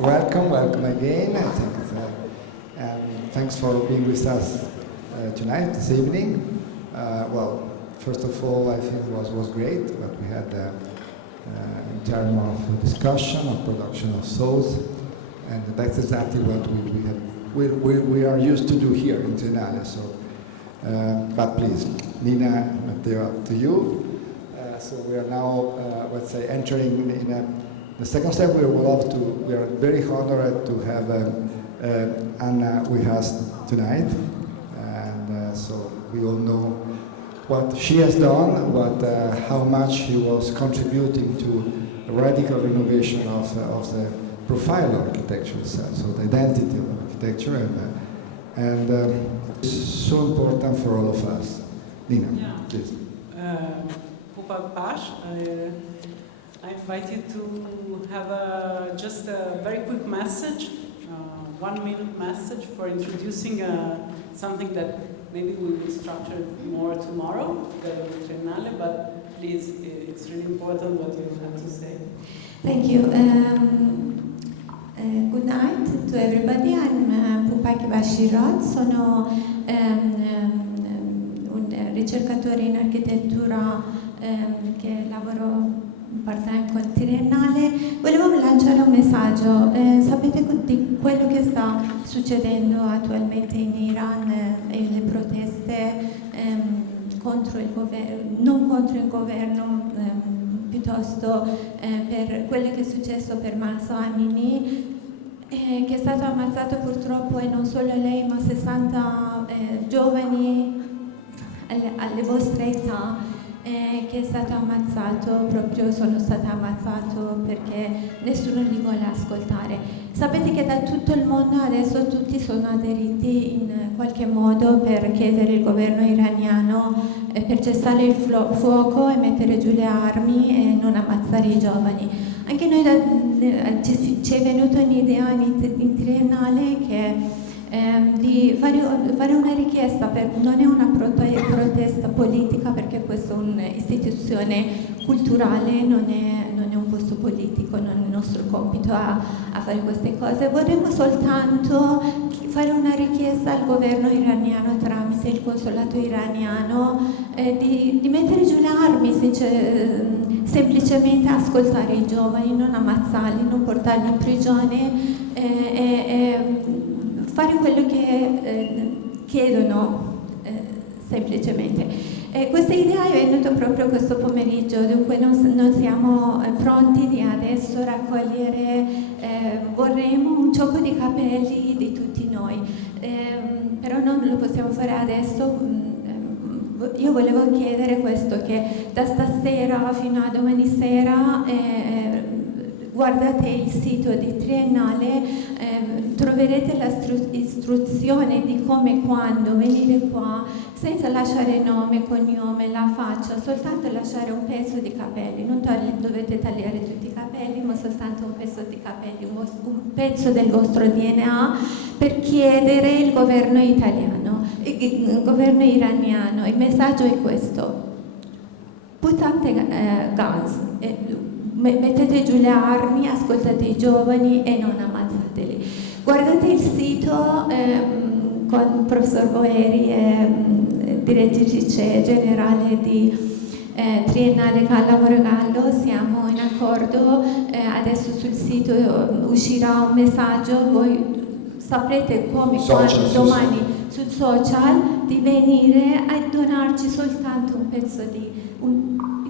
Welcome again. I think and thanks for being with us tonight, this evening. Well, first of all, I think it was great what we had in terms of discussion, of production of thoughts, and that's exactly what we are used to do here in Triennale. So, but please, Nina, Matteo, up to you. So we are now, let's say, entering in the second step. We are very honored to have Anna with us tonight, and so we all know what she has done, how much she was contributing to the radical renovation of the profile of architecture itself, so the identity of architecture, and it's so important for all of us. Nina, please. I invite you to have just a very quick message, 1 minute message for introducing something that maybe we will structure more tomorrow, the Triennale, but please, it's really important what you have to say. Thank you. Good night to everybody. I'm Pupaki Bashirat. Sono un ricercatore in architettura che lavoro part-time con Triennale. Volevo lanciare un messaggio. Sapete di quello che sta succedendo attualmente in Iran e le proteste contro il governo, non contro il governo, piuttosto per quello che è successo per Mahsa Amini, che è stato ammazzato purtroppo, e non solo lei, ma 60 giovani alle vostre età, che è stato ammazzato, sono stato ammazzato perché nessuno li vuole ascoltare. Sapete che da tutto il mondo adesso tutti sono aderiti in qualche modo per chiedere al governo iraniano per cessare il fuoco e mettere giù le armi e non ammazzare i giovani. Anche noi ci è venuta un'idea in Triennale che di fare una richiesta, non è una protesta politica, perché questa è un'istituzione culturale, non è un posto politico, non è il nostro compito a fare queste cose. Vorremmo soltanto fare una richiesta al governo iraniano tramite il consolato iraniano di mettere giù le armi, semplicemente ascoltare i giovani, non ammazzarli, non portarli in prigione e fare quello che chiedono semplicemente. Questa idea è venuta proprio questo pomeriggio, dunque non siamo pronti di adesso raccogliere, vorremmo un ciocco di capelli di tutti noi, però non lo possiamo fare adesso. Io volevo chiedere questo, che da stasera fino a domani sera guardate il sito di Triennale, troverete l'istruzione di come e quando venire qua, senza lasciare nome, cognome, la faccia, soltanto lasciare un pezzo di capelli. Non dovete tagliare tutti i capelli, ma soltanto un pezzo di capelli, un pezzo del vostro DNA, per chiedere il governo italiano, il governo iraniano. Il messaggio è questo: put up the guns, mettete giù le armi, ascoltate i giovani e non ammazzateli. Guardate il sito con il professor Boeri, direttrice generale di Triennale Lavoro Gallo. Siamo in accordo, adesso sul sito uscirà un messaggio, voi saprete come, quando, domani sul social, di venire a donarci soltanto un pezzo di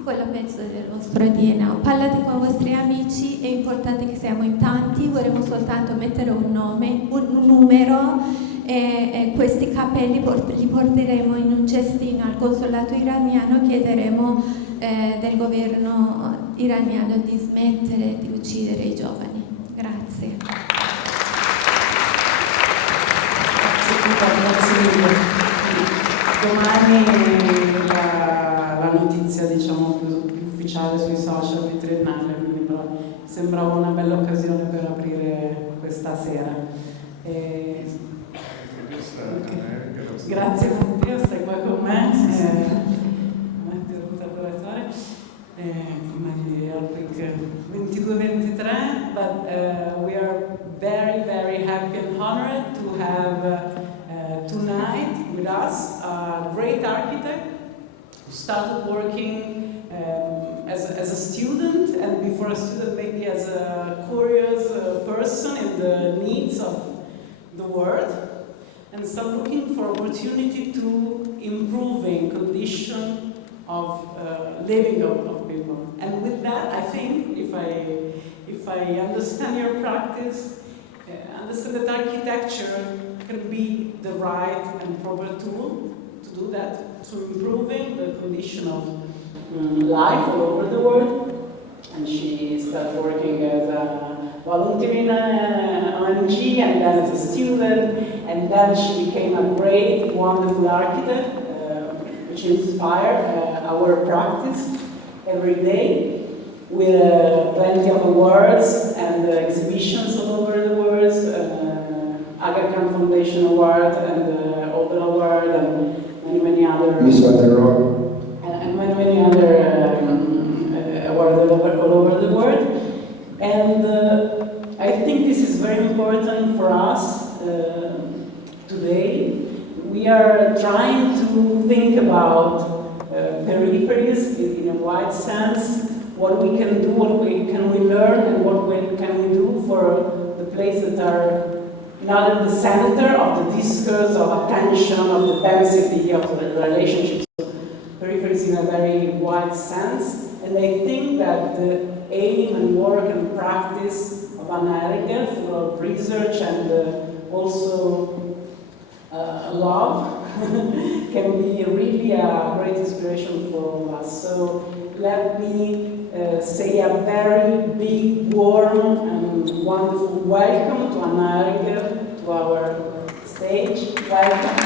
quello pezzo del vostro DNA. Parlate con i vostri amici, è importante che siamo in tanti, vorremmo soltanto mettere un nome, un numero, e questi capelli li porteremo in un cestino al consolato iraniano. Chiederemo del governo iraniano di smettere di uccidere i giovani. Grazie. Grazie mille. Domani la notizia, diciamo, più ufficiale sui social di Triennale, quindi però sembrava una bella occasione per aprire questa sera. Okay. Grazie Matteo, stai qua con me. Matteo, collaboratore. Come di 22-23, but we are honored to have tonight with us a great architect who started working as a student, and before a student maybe as a curious person in the needs of the world, and so looking for opportunity to improving condition of living of people. And with that, I think, if I understand your practice, understand that architecture can be the right and proper tool to do that, to improving the condition of life all over the world. And she started working as a volunteer in ONG, and then as a student, and then she became a great, wonderful architect, which inspired our practice every day, with plenty of awards and exhibitions all over the world, Aga Khan Foundation Award and Opera Award, and many other Miss Waterloo. and many other awards all over the world. And I think this is very important for us today. We are trying to think about peripheries in a wide sense, what we can do, can we learn, and what can we do for the places that are not in the center of the discourse, of attention, of the density, of the relationships. Peripheries in a very wide sense. And I think that the aim and work and practice of Anna Heringer, full of research and also love, can be really a great inspiration for all of us. So let me say a very big, warm and wonderful welcome to Anna Heringer to our stage. Welcome.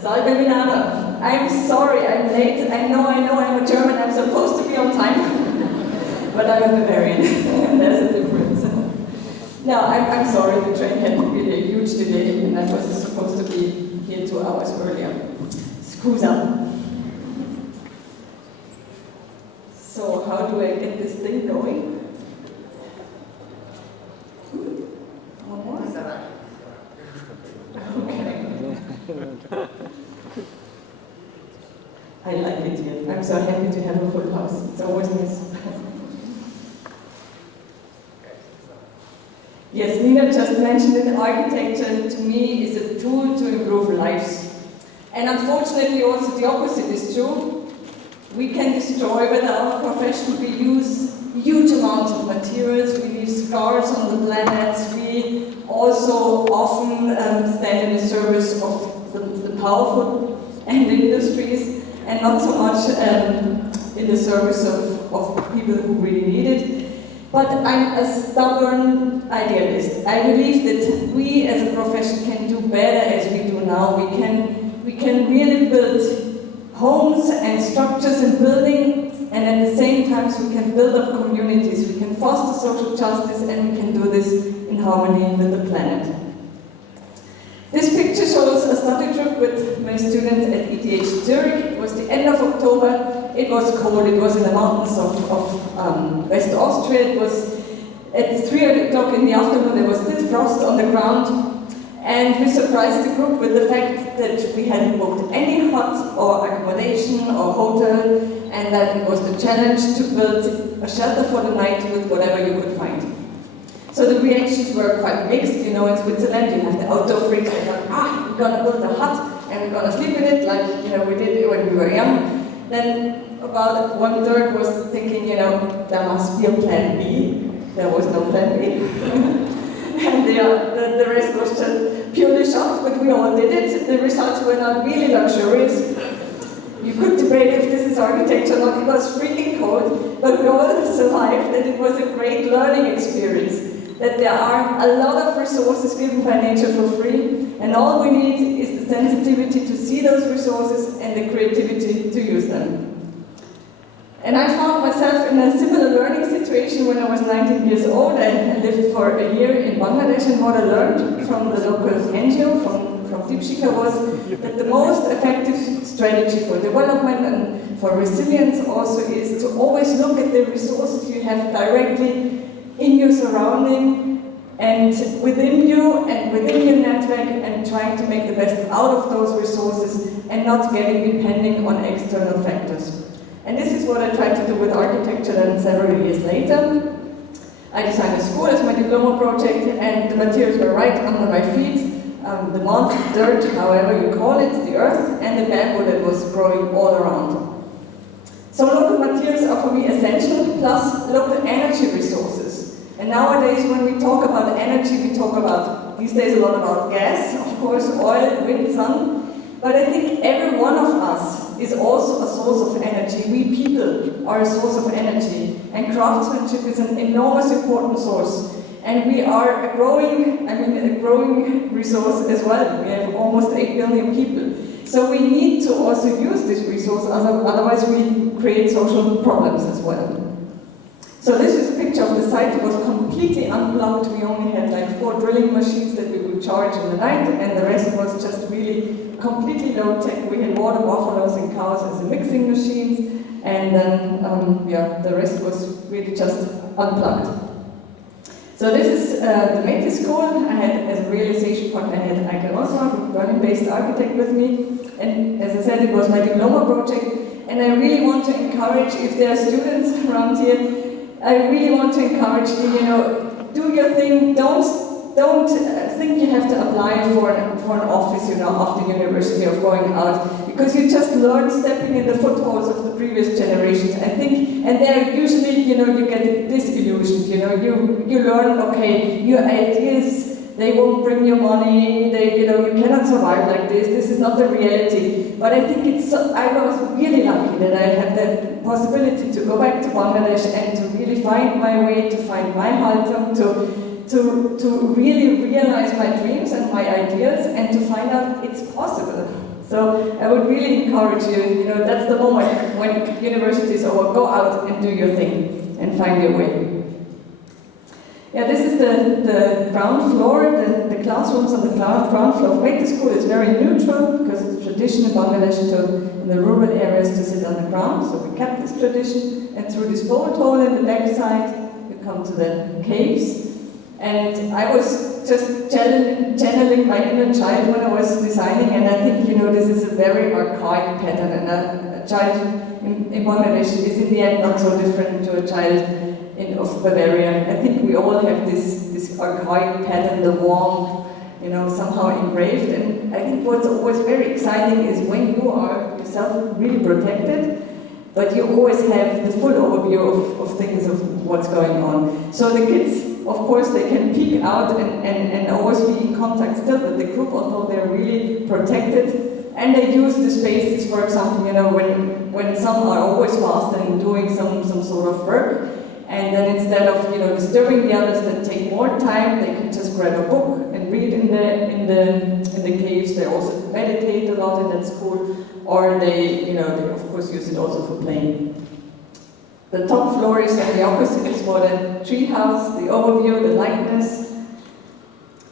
Salve Milano. I'm sorry, I'm late. I know I'm a German, I'm supposed to be on time. But I'm a Bavarian. There's a difference. No, I'm sorry, the train had really a huge delay and I was supposed to be here 2 hours earlier. Scusa. So how do I get this thing going? One more? Okay. I like it here. I'm so happy to have a full house. It's always nice. Yes, Nina just mentioned that architecture to me is a tool to improve lives. And unfortunately also the opposite is true. We can destroy with our profession. We use huge amounts of materials, we leave scars on the planets, we also often stand in the service of the powerful and industries, and not so much in the service of people who really need it. But I'm a stubborn idealist. I believe that we as a profession can do better as we do now. We can really build homes and structures and buildings, and at the same time we can build up communities, we can foster social justice, and we can do this in harmony with the planet. This picture shows a study trip with my students at ETH Zurich. It was the end of October. It was cold. It was in the mountains of West Austria. It was at 3 o'clock in the afternoon. There was still frost on the ground. And we surprised the group with the fact that we hadn't booked any hut or accommodation or hotel, and that it was the challenge to build a shelter for the night with whatever you could find. So the reactions were quite mixed. You know, in Switzerland you have the outdoor freaks that are like, we're gonna build a hut and we're gonna sleep in it, like, you know, we did it when we were young. Then about 1/3 was thinking, you know, there must be a plan B. There was no plan B. And the rest was just purely shocked, but we all did it. The results were not really luxurious. You could debate if this is architecture or not. It was freaking cold, but we all survived, and it was a great learning experience. That there are a lot of resources given by nature for free, and all we need is the sensitivity to see those resources and the creativity to use them. And I found myself in a similar learning situation when I was 19 years old. I lived for a year in Bangladesh, and what I learned from the local NGO, from Deepshika, was that the most effective strategy for development and for resilience also is to always look at the resources you have directly in your surrounding and within you and within your network, and trying to make the best out of those resources and not getting depending on external factors. And this is what I tried to do with architecture then several years later. I designed a school as my diploma project, and the materials were right under my feet. The mud, dirt, however you call it, the earth, and the bamboo that was growing all around. So local materials are for me essential, plus local energy resources. And nowadays when we talk about energy, we talk about, these days a lot about gas, of course, oil, wind, sun. But I think every one of us is also a source of energy. We people are a source of energy. And craftsmanship is an enormous important source. And we are a growing resource as well. We have almost 8 billion people. So we need to also use this resource, otherwise we create social problems as well. So this is a picture of the site. It was completely unplugged. We only had like 4 drilling machines that we would charge in the night, and the rest was just really completely low tech. We had water buffaloes and cows as the mixing machines, and then the rest was really just unplugged. So this is the Métis school. I had, as a realization partner, I had Eike Rosmark, a Berlin-based architect with me, and as I said, it was my diploma project, and I really want to encourage, if there are students around here, I really want to encourage you, do your thing. Don't think you have to apply for an office, after university or going out, because you just learn stepping in the footholds of the previous generations. I think, and they're usually, you get disillusioned. You learn, okay, your ideas, they won't bring you money. You cannot survive like this. This is not the reality. But I think I was really lucky that I had the possibility to go back to Bangladesh and to really find my way, to find my haltung, to really realize my dreams and my ideas, and to find out it's possible. So I would really encourage you, that's the moment when university is over, go out and do your thing and find your way. Yeah, this is the ground floor. The classrooms on the ground floor of Métis school is very neutral, because it's tradition in Bangladesh in the rural areas to sit on the ground, so we kept this tradition. And through this bolt hole in the back side, you come to the caves. And I was just channeling my inner child when I was designing, and I think, this is a very archaic pattern, and a child in Bangladesh is in the end not so different to a child of Bavaria. I think we all have this archaic pattern, the warmth, somehow engraved. And I think what's always very exciting is when you are yourself really protected, but you always have the full overview of things, of what's going on. So the kids, of course, they can peek out and always be in contact still with the group, although they're really protected. And they use the spaces, for example, when some are always fast and doing some sort of work, and then instead of disturbing the others that take more time, they can just grab a book and read in the caves. They also meditate a lot in that school, or they of course use it also for playing. The top floor is the opposite, it's more the tree house, the overview, the likeness.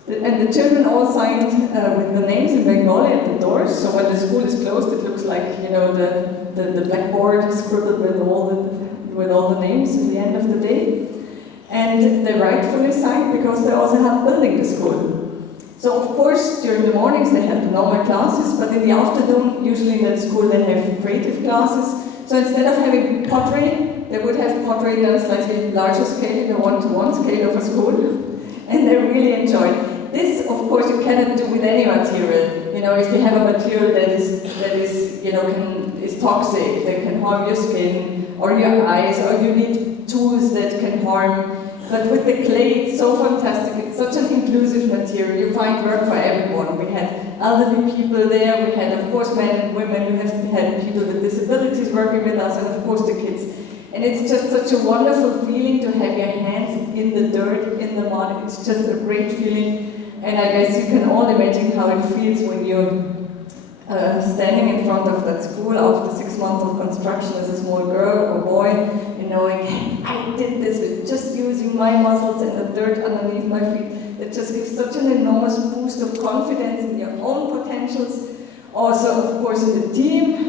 And the children all signed with the names in Bengali at the doors, so when the school is closed, it looks like the blackboard scribbled with all the names in the end of the day. And they rightfully signed because they also help building the school. So of course, during the mornings they have the normal classes, but in the afternoon, usually in that school they have creative classes. So instead of having pottery, they would have pottery on a slightly larger scale, in a one-to-one scale of a school. And they really enjoy it. This, of course, you cannot do with any material. If you have a material that is toxic, that can harm your skin or your eyes, or you need tools that can harm. But with the clay, it's so fantastic. It's such an inclusive material. You find work for everyone. We had elderly people there. We had, of course, men and women. We had people with disabilities working with us, and of course the kids. And it's just such a wonderful feeling to have your hands in the dirt, in the mud. It's just a great feeling. And I guess you can all imagine how it feels when you're standing in front of that school after 6 months of construction as a small girl or boy, and knowing, hey, I did this with just using my muscles and the dirt underneath my feet. It just gives such an enormous boost of confidence in your own potentials. Also, of course, in the team,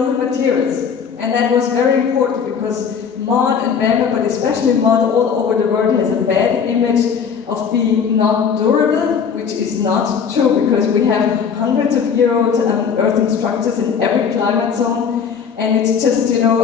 local materials. And that was very important because mud and bamboo, but especially mud all over the world, has a bad image of being not durable, which is not true because we have hundreds of year-old earthen structures in every climate zone. And it's just, you know,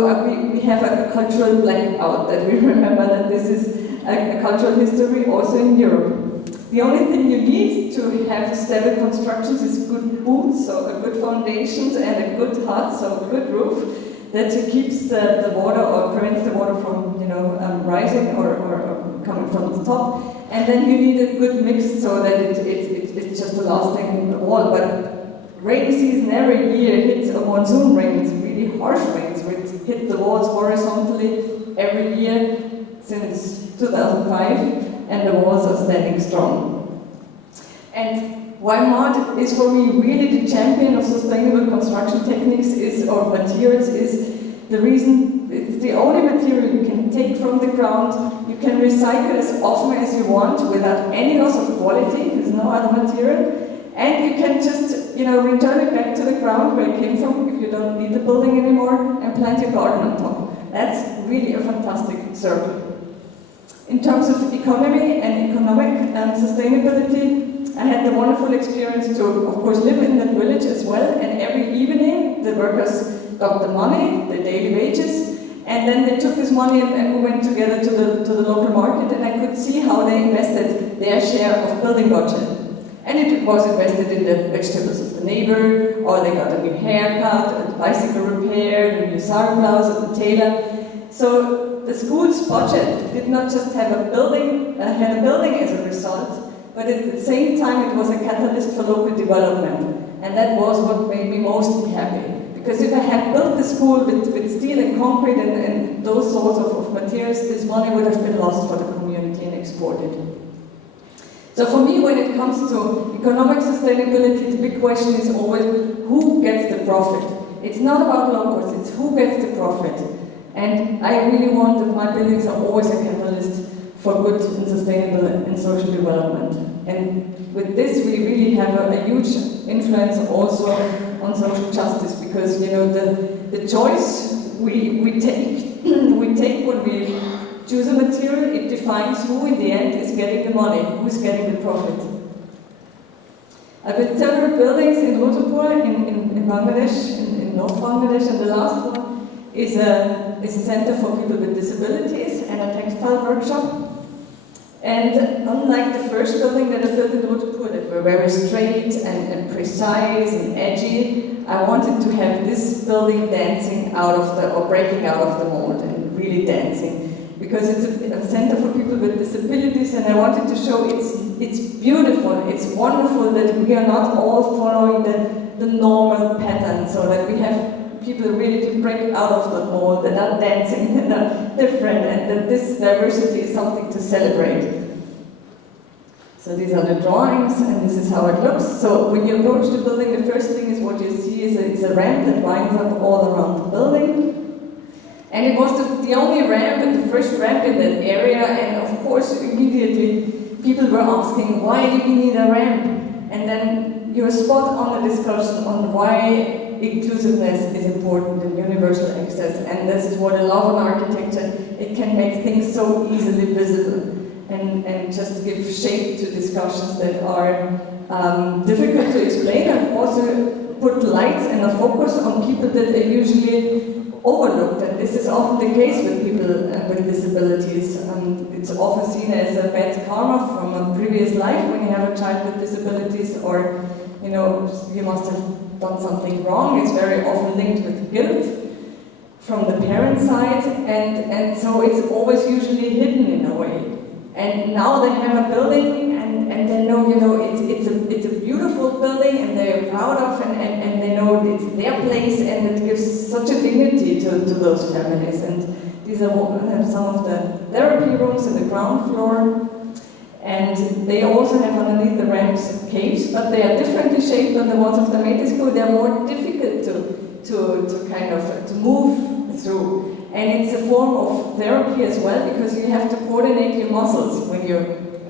we have a cultural blackout that we remember that this is a cultural history also in Europe. The only thing you need to have stable constructions is good boots, so a good foundations and a good hut, so a good roof that keeps the water or prevents the water from, you know, rising or coming from the top. And then you need a good mix so that it's just a lasting wall. But rainy season every year hits a monsoon rains, really harsh rains, which hit the walls horizontally every year since 2005, and the walls are standing strong. And why mud is for me really the champion of sustainable construction techniques or materials is the reason it's the only material you can take from the ground, you can recycle as often as you want without any loss of quality, there's no other material, and you can just, you know, return it back to the ground where it came from if you don't need the building anymore and plant your garden on top. That's really a fantastic circle. In terms of economy and economic sustainability, I had the wonderful experience to, of course, live in that village as well, and every evening the workers got the money, the daily wages, and then they took this money and we went together to the local market, and I could see how they invested their share of building budget. And it was invested in the vegetables of the neighbor, or they got a new haircut, a bicycle repair, a new sauerkraut at the tailor. So the school's budget did not just have a building, had a building as a result, but at the same time it was a catalyst for local development. And that was what made me most happy. Because if I had built the school with steel and concrete and those sorts of materials, this money would have been lost for the community and exported. So for me, when it comes to economic sustainability, the big question is always who gets the profit. It's not about locals, it's who gets the profit. And I really want that my buildings are always a catalyst for good and sustainable and social development. And with this, we really have a huge influence also on social justice, because, you know, the choice we take when we choose a material, it defines who in the end is getting the money, who is getting the profit. I've built several buildings in Rudrapur, in Bangladesh, in North Bangladesh, and the last one is a center for people with disabilities and a textile workshop. And unlike the first building that I built in Rudrapur, that were very straight and precise and edgy, I wanted to have this building dancing out of or breaking out of the mold and really dancing. Because it's a center for people with disabilities, and I wanted to show it's beautiful, it's wonderful that we are not all following the normal pattern, so that we have people really to break out of the mold, that are dancing, that are different, and that this diversity is something to celebrate. So these are the drawings, and this is how it looks. So when you approach the building, the first thing is what you see is a ramp that winds up all around the building. And it was the only ramp and the first ramp in that area, and of course immediately people were asking, why do we need a ramp? And then you're spot on the discussion on why inclusiveness is important and universal access, and this is what I love in architecture. It can make things so easily visible and just give shape to discussions that are difficult to explain, and also put lights and a focus on people that are usually overlooked, and this is often the case with people with disabilities. It's often seen as a bad karma from a previous life when you have a child with disabilities, or, you know, you must have done something wrong. It's very often linked with guilt from the parent side, and so it's always usually hidden in a way. And now they have a building, and they know, you know, it's a beautiful building, and they're proud of, and they know it's their place, and it gives such a dignity to those families. And these are some of the therapy rooms in the ground floor, and they also have underneath the ramps caves, but they are differently shaped than the ones of the Métis school. They're more difficult to move through. And it's a form of therapy as well, because you have to coordinate your muscles when you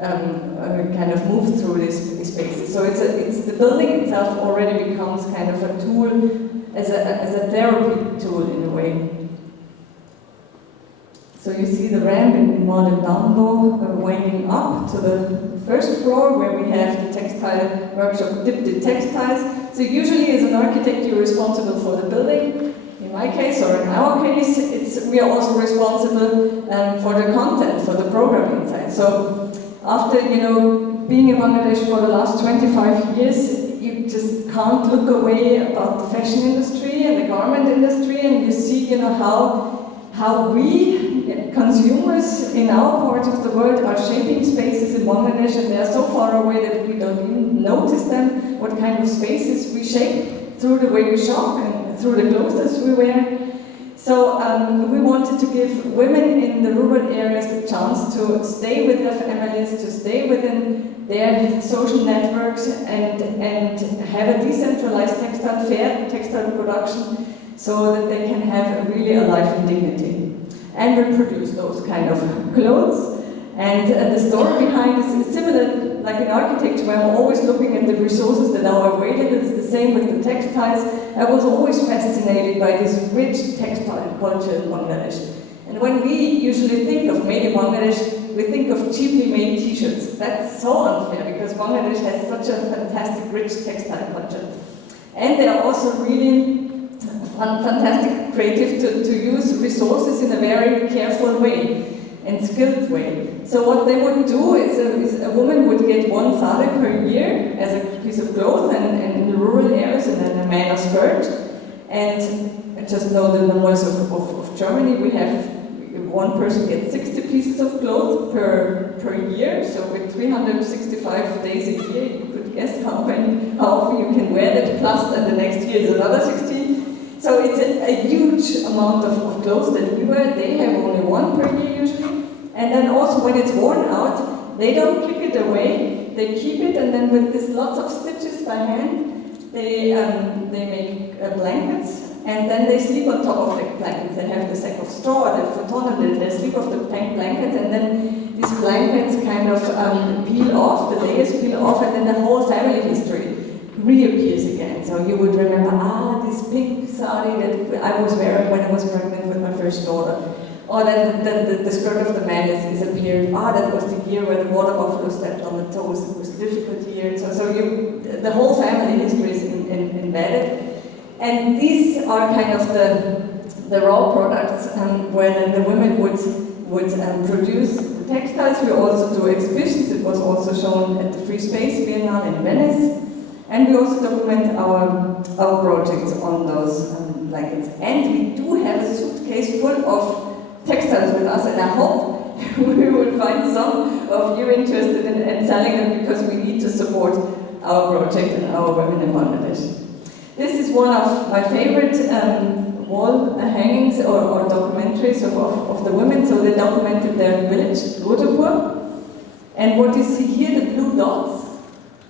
kind of move through these spaces. So it's the building itself already becomes kind of a tool as a therapy tool in a way. So you see the ramp in modern Dumbo winding up to the first floor where we have the textile workshop, Dipped Textiles. So usually as an architect you're responsible for the building. In my case, or in our case, we are also responsible for the content, for the program inside. So after, being in Bangladesh for the last 25 years, you just can't look away about the fashion industry and the garment industry, and you see, how we, consumers in our part of the world, are shaping spaces in Bangladesh, and they are so far away that we don't even notice them, what kind of spaces we shape through the way we shop and through the clothes that we wear. So we wanted to give women in the rural areas the chance to stay with their families, to stay within their social networks, and have a decentralized textile production, so that they can have really a life in dignity and reproduce those kind of clothes. And the story behind this is similar, like in architecture, where I'm always looking at the resources that are available. It's the same with the textiles. I was always fascinated by this rich textile culture in Bangladesh. And when we usually think of made in Bangladesh, we think of cheaply made t-shirts. That's so unfair, because Bangladesh has such a fantastic, rich textile culture. And they are also really fantastic creative to use resources in a very careful way and skilled way. So what they would do is a woman would get one sari per year as a piece of cloth, and in the rural areas, and then a man a skirt. And I just know the numbers of Germany, we have one person gets 60 pieces of clothes per year, so with 365 days a year, you could guess how often you can wear that, plus then the next year is another 60. So it's a huge amount of clothes that we wear. They have only one per year usually. And then also when it's worn out, they don't kick it away, they keep it, and then with this lots of stitches by hand, they make blankets, and then they sleep on top of the blankets. They have the sack of straw, the futon, and they sleep off the blankets, and then these blankets kind of peel off, the layers peel off, and then the whole family history reappears again. So you would remember, this pink sari that I was wearing when I was pregnant with my first daughter. Or then the skirt of the man is appeared. That was the year where the water buffalo stepped on the toes. It was a difficult year. So the whole family history is embedded. And these are kind of the raw products where the women would produce the textiles. We also do exhibitions. It was also shown at the Free Space Biennale in Venice. And we also document our projects on those blankets. And we do have a suitcase full of textiles with us, and I hope we will find some of you interested in selling them, because we need to support our project and our women in Bangladesh. This is one of my favorite wall hangings or documentaries of the women. So they documented their village, Rotapur. And what you see here, the blue dots,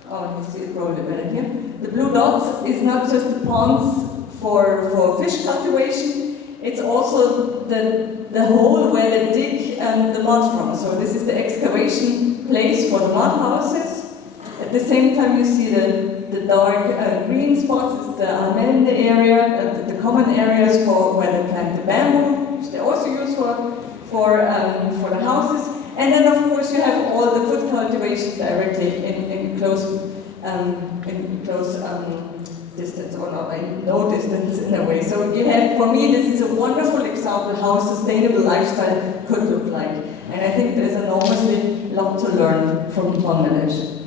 you see it probably better here. The blue dots is not just the ponds for fish cultivation, it's also the hole where they dig the mud from. So this is the excavation place for the mud houses. At the same time you see the dark green spots, it's the almende area, the common areas for where they plant the bamboo, which they also use for the houses. And then of course you have all the food cultivation directly in close distance, or not, no distance in a way. So you have, for me, this is a wonderful example how a sustainable lifestyle could look like. And I think there's enormously lot to learn from Bangladesh.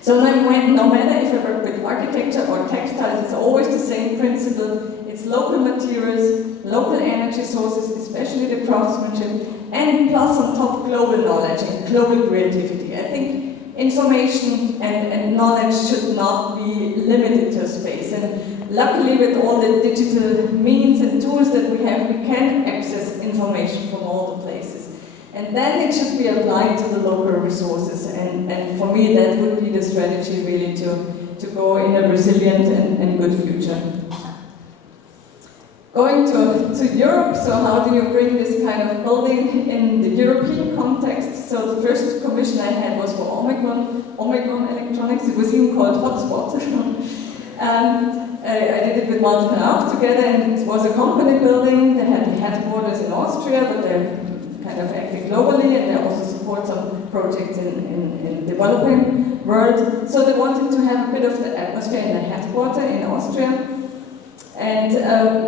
So no matter if I work with architecture or textiles, it's always the same principle. It's local materials, local energy sources, especially the craftsmanship, and plus on top global knowledge and global creativity. I think information and knowledge should not be limited to a space. And luckily with all the digital means and tools that we have, we can access information from all the places. And then it should be applied to the local resources. And for me, that would be the strategy really to go in a resilient and good future. Going to Europe, so how do you bring this kind of building in the European context? So the first commission I had was for Omicron Electronics. It was even called Hotspot. I did it with Martin and Auch together, and it was a company building. They had headquarters in Austria, but they're kind of acting globally, and they also support some projects in developing world. So they wanted to have a bit of the atmosphere in the headquarters in Austria. And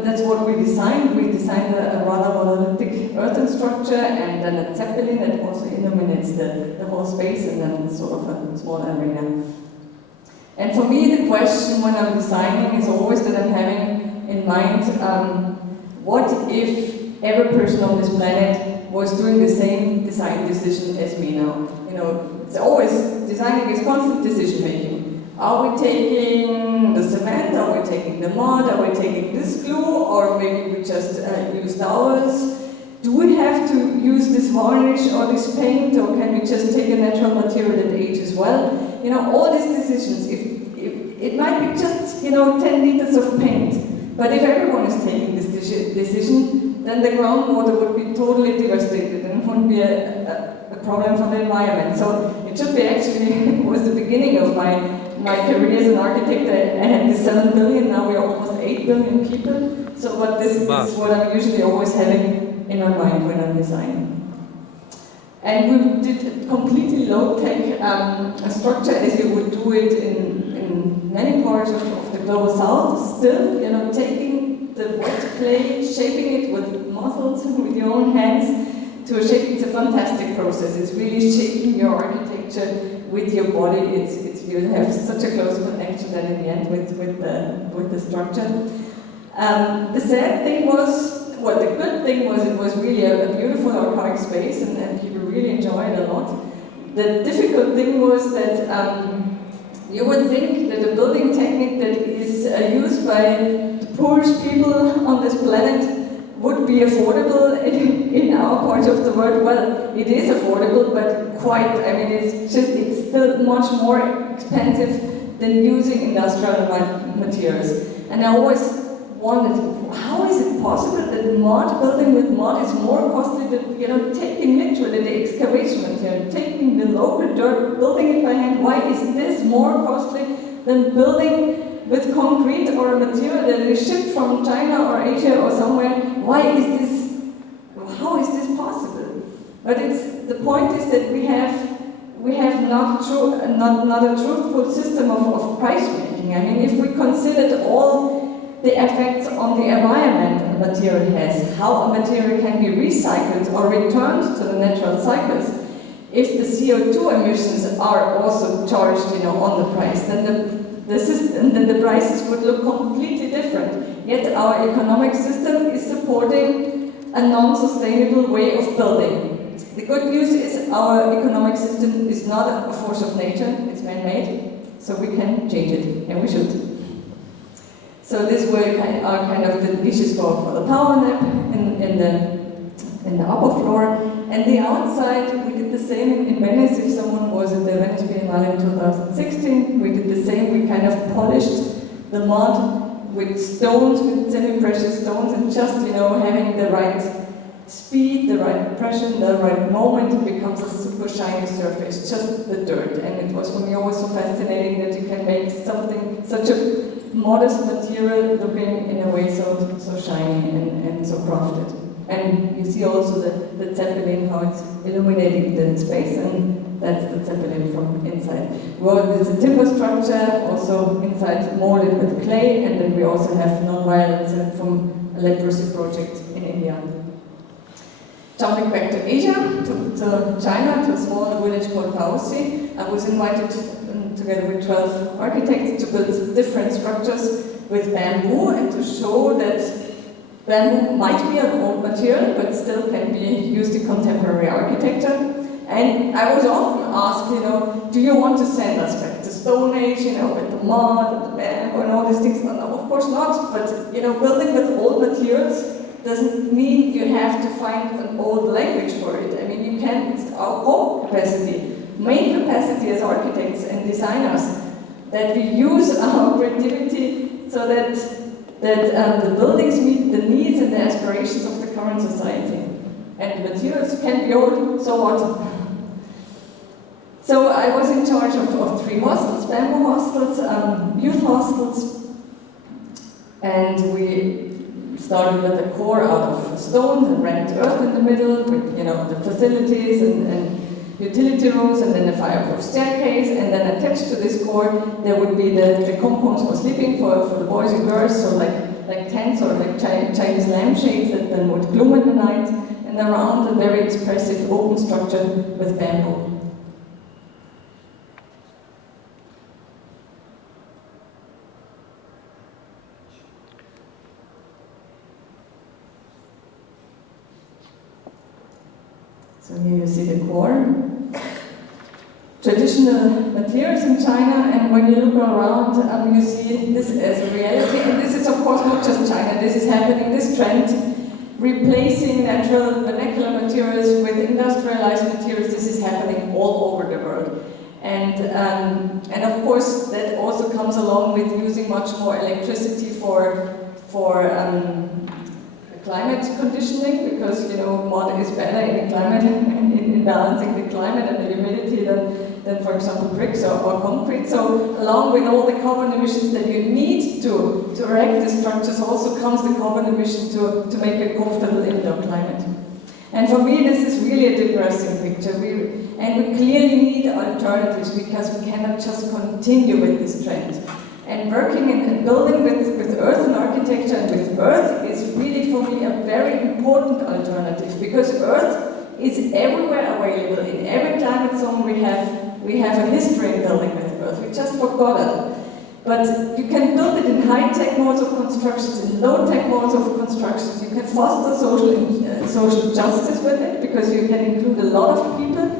that's what we designed. We designed a rather monolithic earthen structure and then a zeppelin that also illuminates the whole space, and then sort of a small arena. And for me, the question when I'm designing is always that I'm having in mind, what if every person on this planet was doing the same design decision as me now? You know, it's always, designing is constant decision making. Are we taking the cement? Are we taking the mud? Are we taking this glue? Or maybe we just use towels? Do we have to use this varnish or this paint? Or can we just take a natural material that ages well? You know, all these decisions, if it might be just, 10 liters of paint, but if everyone is taking this decision, then the groundwater would be totally devastated and it wouldn't be a problem for the environment. So it should be actually, it was the beginning of my career as an architect. I had this 7 billion, now we are almost 8 billion people. So this is what I'm usually always having in my mind when I'm designing. And we did a completely low-tech structure as you would do it in many parts of the global south. Still, taking the wet clay, shaping it with muscles, with your own hands, to a shape. It's a fantastic process. It's really shaping your architecture with your body. You have such a close connection then in the end with the structure. The sad thing was, the good thing was it was really a beautiful archaic space, and people really enjoyed it a lot. The difficult thing was that you would think that a building technique that is used by the poorest people on this planet would be affordable in our part of the world. Well, it is affordable, but it's still much more expensive than using industrial materials. And I always wondered, how is it possible that building with mud is more costly than, taking literally the excavation material, taking the local dirt, building it by hand? Why is this more costly than building with concrete or a material that is shipped from China or Asia or somewhere? How is this possible? But the point is that we have not a truthful system of price making. I mean, if we considered all the effects on the environment a material has, how a material can be recycled or returned to the natural cycles, if the CO2 emissions are also charged, on the price, then the prices would look completely different. Yet our economic system is supporting a non-sustainable way of building. The good news is our economic system is not a force of nature, it's man-made, so we can change it, and we should. So these are kind of the niches for the power nap in the upper floor. And the outside, we did the same in Venice. If someone was at the Venice Triennale in 2016, we did the same. We kind of polished the mud with stones, with semi-precious stones, and just, having the right speed, the right pressure, the right moment, it becomes a super shiny surface, just the dirt. And it was for me always so fascinating that you can make something, such a modest material looking in a way so shiny and so crafted. And you see also the zeppelin, how it's illuminating the space, and that's the zeppelin from inside. Well, there's a timber structure, also inside molded with clay, and then we also have non-violence from a leprosy project in India. Jumping back to Asia, to China, to a small village called Kaohsi, I was invited together with 12 architects to build different structures with bamboo and to show that bamboo might be an old material, but still can be used in contemporary architecture. And I was often asked, do you want to send us back to Stone Age, with the mud and the bamboo and all these things? No, of course not, but, building with old materials doesn't mean you have to find an old language for it. I mean, you can, it's our core capacity, main capacity as architects and designers, that we use our creativity so that the buildings meet the needs and the aspirations of the current society. And the materials can be old, so what? So I was in charge of 3 hostels, bamboo hostels, youth hostels, And we started with a core out of stone and ranked earth in the middle with, the facilities and utility rooms, and then a fireproof staircase, and then attached to this core there would be the compounds for sleeping for the boys and girls, so like tents or like Chinese lampshades that then would gloom in the night, and around a very expressive open structure with bamboo. So here you see the core. Traditional materials in China, and when you look around, you see this as a reality. And this is, of course, not just China. This is happening, this trend, replacing natural vernacular materials with industrialized materials. This is happening all over the world. And of course, that also comes along with using much more electricity for climate conditioning, because mud is better in climate in balancing the climate and the humidity than for example bricks or concrete. So along with all the carbon emissions that you need to erect the structures also comes the carbon emission to make a comfortable indoor climate. And for me this is really a depressing picture. We clearly need alternatives, because we cannot just continue with this trend. And working and building with earth and architecture and with earth is really for me a very important alternative, because earth is everywhere available. In every climate zone we have a history in building with earth. We just forgot it. But you can build it in high-tech modes of construction, in low-tech modes of construction. You can foster social justice with it, because you can include a lot of people,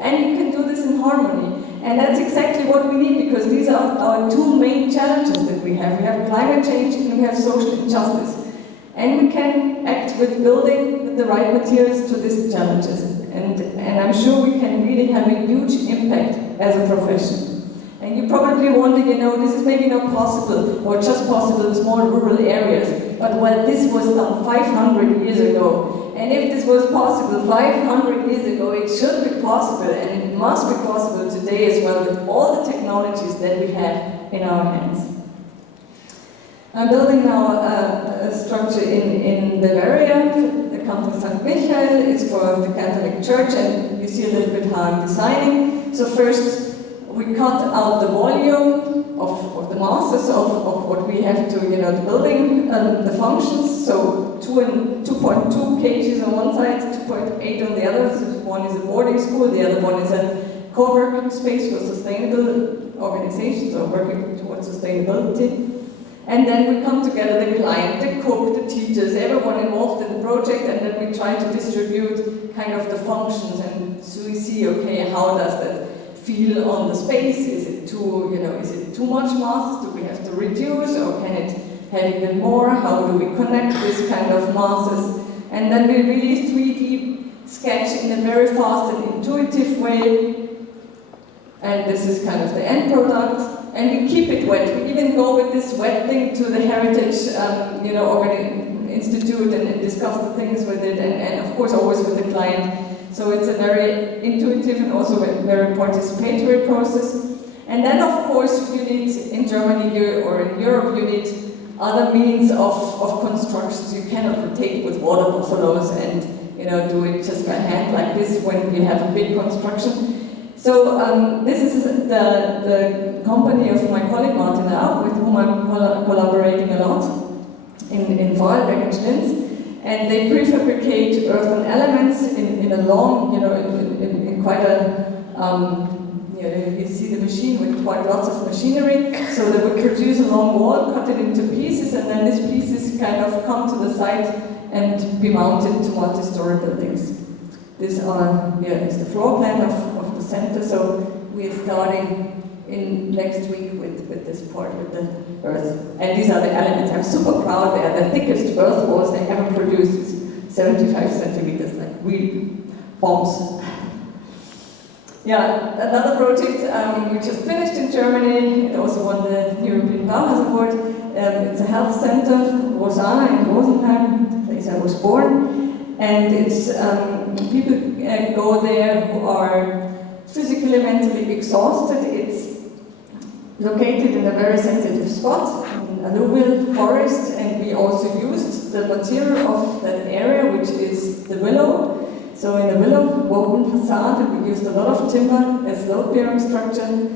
and you can do this in harmony. And that's exactly what we need, because these are our two main challenges that we have. We have climate change and we have social injustice. And we can act with building with the right materials to these challenges. And I'm sure we can really have a huge impact as a profession. And you probably wonder, this is maybe not possible, or just possible in small rural areas. But well, this was done 500 years ago. And if this was possible 500 years ago, it should be possible, and it must be possible today as well, with all the technologies that we have in our hands. I'm building now a structure in Bavaria, the canton St. Michael. It's for the Catholic Church, and you see a little bit how I'm designing. So first, we cut out the volume of the masses of what we have to, the building, the functions. So 2.2 kgs on one side, 2.8 on the other. So one is a boarding school, the other one is a co-working space for sustainable organizations or working towards sustainability. And then we come together, the client, the cook, the teachers, everyone involved in the project, and then we try to distribute kind of the functions, and so we see, okay, how does that feel on the space? Is it too much mass? Do we have to reduce, or can it have even more? How do we connect this kind of masses? And then we really 3D sketch in a very fast and intuitive way. And this is kind of the end product. And we keep it wet. We even go with this wet thing to the Heritage Institute and discuss the things with it, and of course always with the client. So it's a very intuitive and also a very participatory process. And then of course you need, in Germany or in Europe, you need other means of constructions. You cannot rotate with water buffaloes and do it just by hand like this when you have a big construction. So this is the company of my colleague Martin Rauch, with whom I'm collaborating a lot in Vorarlberg and Schlinz. And they prefabricate earthen elements in a long, in quite a, you see the machine with quite lots of machinery. So they would produce a long wall, cut it into pieces, and then these pieces kind of come to the site and be mounted to multi-story buildings. This is the floor plan of the center. So we're starting in next week with this part, with the earth. And these are the elements. I'm super proud. They are the thickest earth walls they ever produced. 75 centimeters, like really bombs. Yeah, another project we just finished in Germany. It also won the European Bauhaus Award. It's a health center, Rosana in Rosenheim, the place I was born. And it's people go there who are physically, mentally exhausted. It's located in a very sensitive spot alluvial forest, and we also used the material of that area, which is the willow. So in the willow woven facade, we used a lot of timber as load-bearing structure.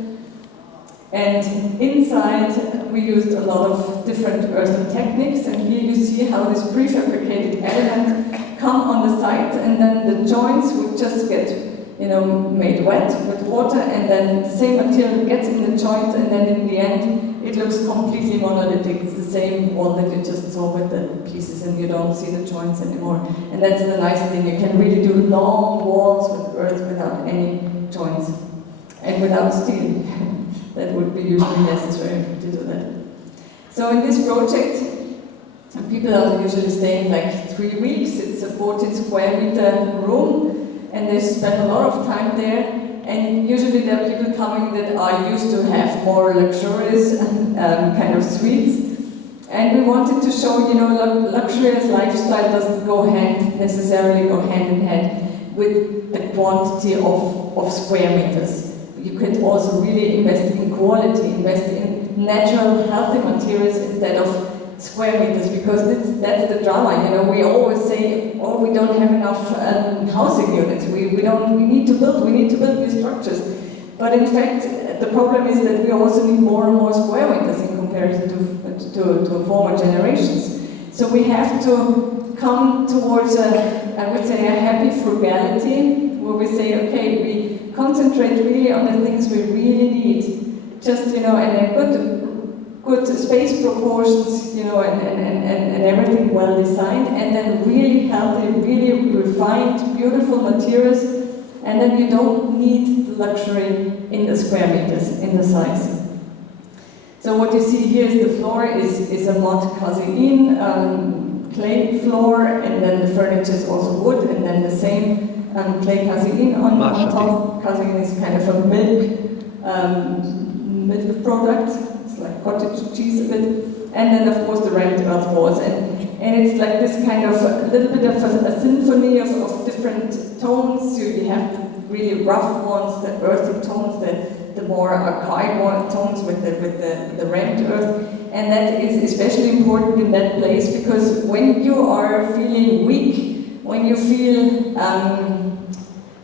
And inside, we used a lot of different earthen techniques, and here you see how this prefabricated element come on the site, and then the joints would just get, made wet with water, and then the same material gets in the joint, and then in the end, it looks completely monolithic. It's the same wall that you just saw with the pieces, and you don't see the joints anymore. And that's the nice thing, you can really do long walls with earth without any joints, and without steel. That would be usually necessary to do that. So in this project, people are usually staying like 3 weeks. It's a 14 square meter room, and they spend a lot of time there. And usually there are people coming that are used to have more luxurious kind of suites. And we wanted to show, luxurious lifestyle doesn't necessarily go hand in hand with the quantity of square meters. You could also really invest in quality, invest in natural, healthy materials instead of square meters, because that's the drama. We always say, oh, we don't have enough housing units. We need to build new structures. But in fact, the problem is that we also need more and more square meters in comparison to former generations. So we have to come towards I would say, a happy frugality, where we say, okay, we concentrate really on the things we really need. Just, and then good space proportions, and everything well designed, and then really healthy, really refined, beautiful materials, and then you don't need the luxury in the square meters, in the size. So what you see here is the floor is a mud casein, clay floor, and then the furniture is also wood, and then the same clay casein on top. Casein is kind of a milk product. It's like cottage cheese a bit. And then of course the red earth walls. And it's like this kind of a little bit of a symphony of different tones. So you have the really rough ones, the earthy tones, the more archaic tones with the red earth. And that is especially important in that place, because when you are feeling weak, when you feel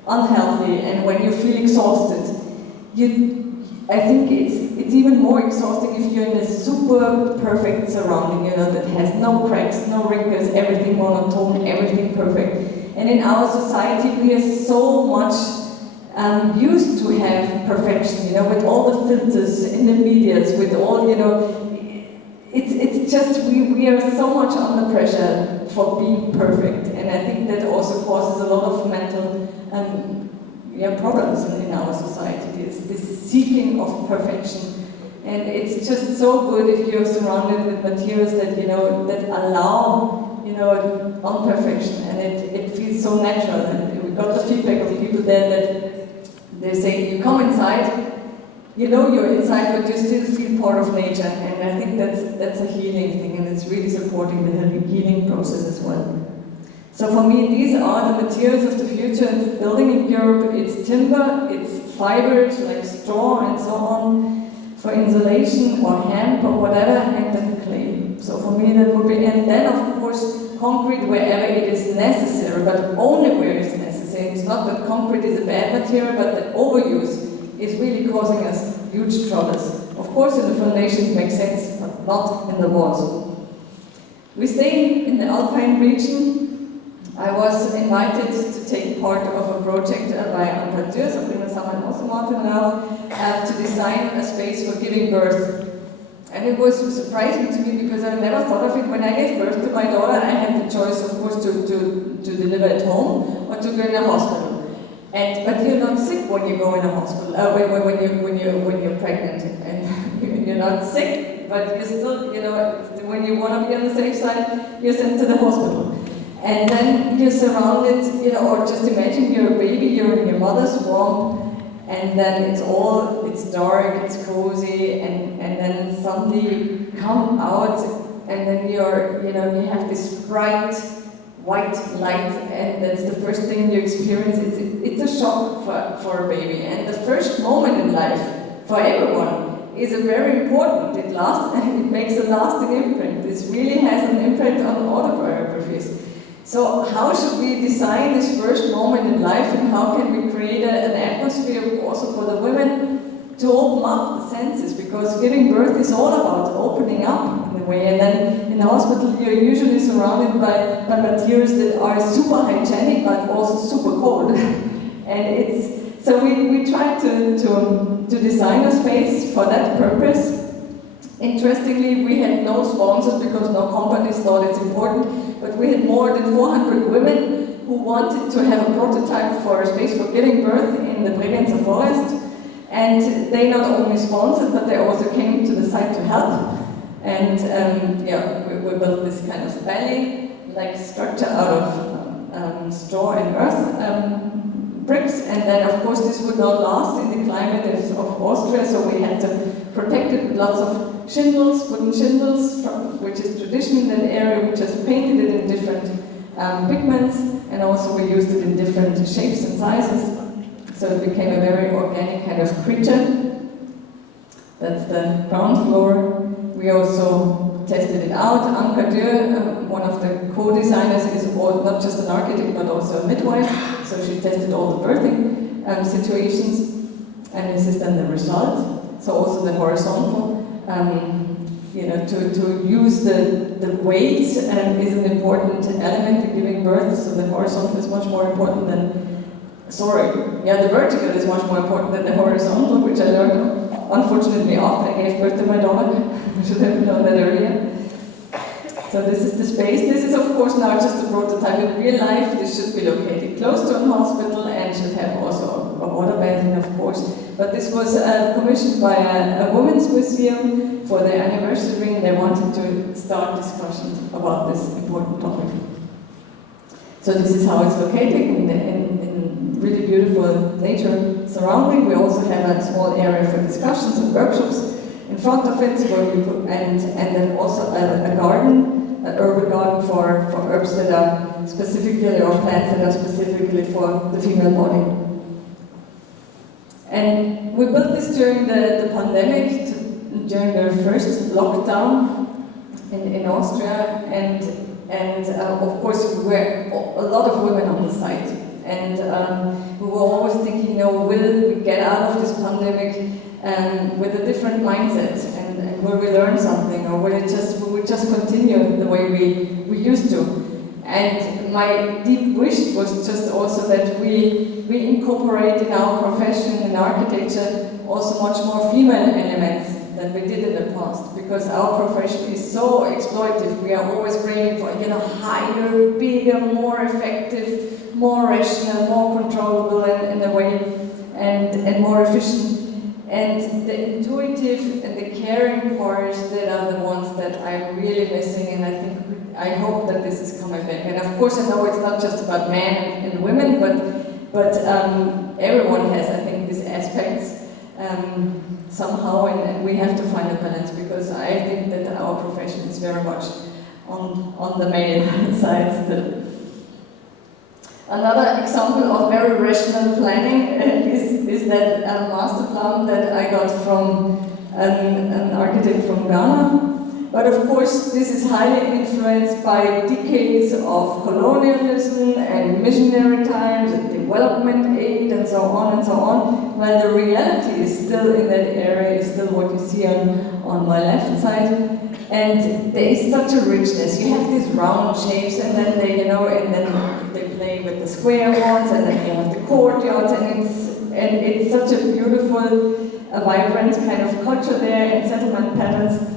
unhealthy, and when you feel exhausted, I think it's even more exhausting if you're in a super perfect surrounding, that has no cracks, no wrinkles, everything monotone, everything perfect. And in our society, we are so much used to have perfection, with all the filters in the medias, with all, it's just, we are so much under pressure for being perfect. And I think that also causes a lot of mental problems in our society, this seeking of perfection. And it's just so good if you're surrounded with materials that, that allow, imperfection, and it feels so natural. And we got the feedback of people there that they say, you come inside, you're inside, but you still feel part of nature. And I think that's a healing thing, and it's really supporting the healing process as well. So for me, these are the materials of the future. Building in Europe, it's timber, it's fibers like straw and so on, for insulation or hemp or whatever, and then clay. So for me that would be, and then of course concrete wherever it is necessary, but only where it's necessary. It's not that concrete is a bad material, but that overuse is really causing us huge troubles. Of course in the foundation it makes sense, but not in the walls. We stay in the Alpine region. I was invited to take part of a project by Anne so bringen wir zusammen to design a space for giving birth. And it was surprising to me because I never thought of it. When I gave birth to my daughter, I had the choice, of course, to deliver at home or to go in a hospital. But you're not sick when you go in a hospital, when you're pregnant, and you're not sick, but you're still, when you want to be on the safe side, you're sent to the hospital. And then you're surrounded, or just imagine you're a baby, you're in your mother's womb, and then it's dark, it's cozy, and then suddenly you come out, and then you have this bright white light, and that's the first thing you experience. It's a shock for a baby, and the first moment in life for everyone is a very important. It makes a lasting imprint. This really has an impact on autobiographies. So how should we design this first moment in life, and how can we create an atmosphere also for the women to open up the senses? Because giving birth is all about opening up in a way, and then in the hospital you're usually surrounded by materials that are super hygienic but also super cold. And so we tried to design a space for that purpose. Interestingly, we had no sponsors because no companies thought it's important, but we had more than 400 women who wanted to have a prototype for a space for giving birth in the Bregenzer forest. And they not only sponsored, but they also came to the site to help. And we built this kind of valley-like structure out of straw and earth bricks. And then, of course, this would not last in the climate of Austria, so we had to protect it with lots of shingles, wooden shingles, which is tradition in that area. We just painted it in different pigments, and also we used it in different shapes and sizes. So it became a very organic kind of creature. That's the ground floor. We also tested it out. Anka Dürr, one of the co-designers, is not just an architect but also a midwife. So she tested all the birthing situations, and this is then the result. So also the horizontal, to use the weight is an important element in giving birth. So the horizontal is much more important than the vertical is much more important than the horizontal, which I learned, unfortunately, after I gave birth to my daughter. I should have known that earlier. So this is the space. This is, of course, now just a prototype. In real life, this should be located close to a hospital and should have also a water bathing, of course. But this was commissioned by a women's museum for their anniversary, and they wanted to start discussions about this important topic. So this is how it's located in really beautiful nature surrounding. We also have a small area for discussions and workshops in front of it, where we put, and then also a garden, an urban garden for herbs that are specifically, or plants that are specifically for the female body. And we built this during the pandemic, during the first lockdown in Austria, and of course we were a lot of women on the site, and we were always thinking, will we get out of this pandemic with a different mindset, and will we learn something, or will we just continue the way we used to? And my deep wish was just also that we incorporate in our profession in architecture also much more female elements than we did in the past, because our profession is so exploitive. We are always craving for higher, bigger, more effective, more rational, more controllable in a way, and more efficient. And the intuitive and the caring parts that are the ones that I'm really missing, and I hope that this is coming back. And of course I know it's not just about men and women, but everyone has, I think, these aspects somehow, and we have to find a balance, because I think that our profession is very much on the male side still. Another example of very rational planning is that master plan that I got from an architect from Ghana. But of course, this is highly influenced by decades of colonialism and missionary times and development aid and so on and so on, while the reality is still in that area, is still what you see on my left side. And there is such a richness. You have these round shapes, and then they play with the square ones, and then you have the courtyards, and it's such a beautiful, vibrant kind of culture there, and settlement patterns.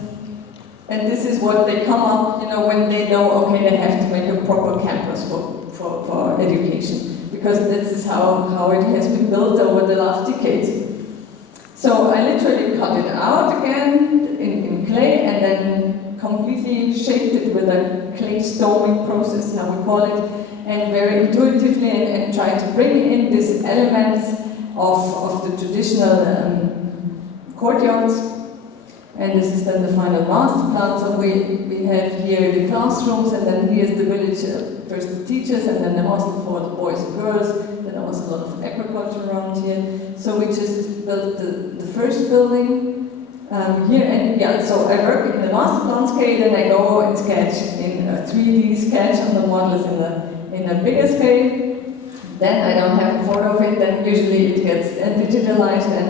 And this is what they come up, when they know, okay, they have to make a proper campus for education, because this is how it has been built over the last decades. So I literally cut it out again in clay, and then completely shaped it with a clay stoming process, how we call it, and very intuitively, and try to bring in these elements of the traditional courtyards. And this is then the final master plan. So we have here the classrooms, and then here's the village, first the teachers, and then the hostel for the boys and girls. Then also a lot of agriculture around here. So we just built the first building, Here, and yeah, so I work in the master plan scale, then I go and sketch in a 3D sketch on the models in a bigger scale. Then I don't have a photo of it, then usually it gets digitalized, and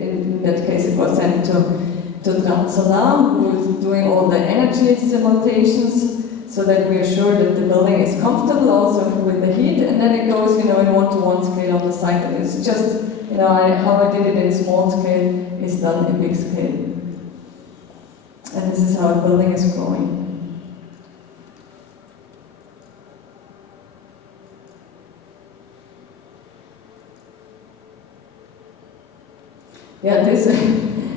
in that case it was sent to Solar, who is doing all the energy simulations, so that we are sure that the building is comfortable also with the heat, and then it goes, in one-to-one scale on the site, and it's just, how I did it in small scale is done in big scale. And this is how a building is growing. Yeah, this,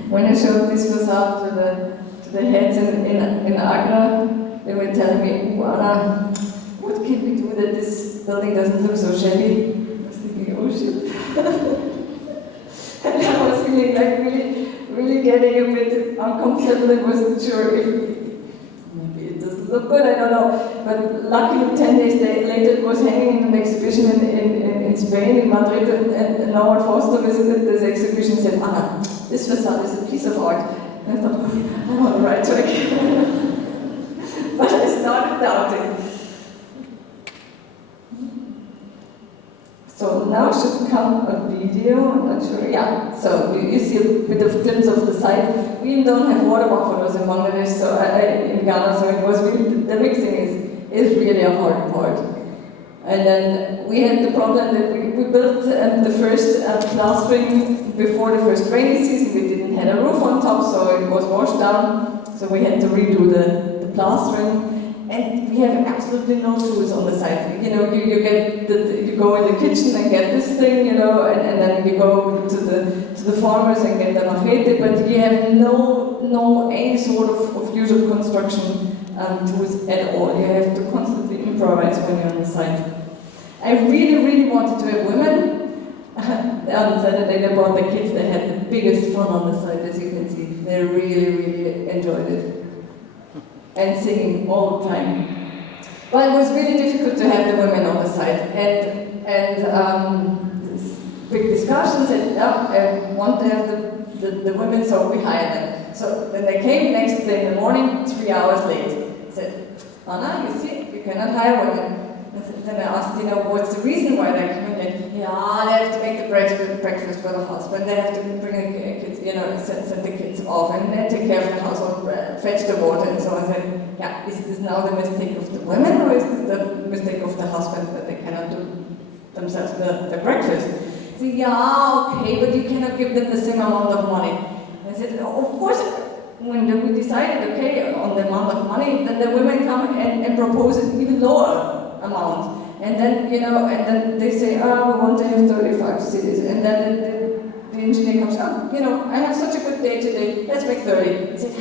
when I showed this was out to the heads in Agra, they were telling me, Anna, what can we do that this building doesn't look so shabby? I was thinking, oh shit. And I was feeling like really getting a bit uncomfortable and wasn't sure if maybe it doesn't look good, I don't know. But luckily 10 days later it was hanging in an exhibition in Spain, in Madrid, and Norbert Foster visited this exhibition and said, Anna, this facade is a piece of art. And I thought, I'm on the right track. But I started doubting. So now should come a video, I'm not sure, yeah. So you see a bit of glimpse of the site. We don't have water buffaloes in Bangladesh, so in Ghana, so it was really, the mixing is really a hard part. And then we had the problem that we built the first plastering before the first rainy season. We didn't have a roof on top, so it was washed down. So we had to redo the plastering. And we have absolutely no tools on the site. You go in the kitchen and get this thing, and then you go to the farmers and get the machete, but you have no any sort of usual construction tools at all. You have to constantly improvise when you're on the site. I really wanted to have women. On Saturday they brought the kids. They had the biggest fun on the site, as you can see. They really enjoyed it. And singing all the time. But it was really difficult to have the women on the site. And big discussions, and I want to have the women, so we hired them. So then they came next day in the morning, 3 hours late. I said, Anna, you see, you cannot hire women. Then I asked, what's the reason why they're coming in? Yeah, they have to make the breakfast for the husband, they have to bring the kids, send the kids off, and then take care of the household, fetch the water, and so on. I said, yeah, is this now the mistake of the women, or is this the mistake of the husbands that they cannot do themselves the breakfast? I said, yeah, okay, but you cannot give them the same amount of money. I said, of course. When we decided, okay, on the amount of money, then the women come and propose an even lower amount. And then, and then they say, we want to have 35 cities. And then the engineer comes, I have such a good day today, let's make 30. I said,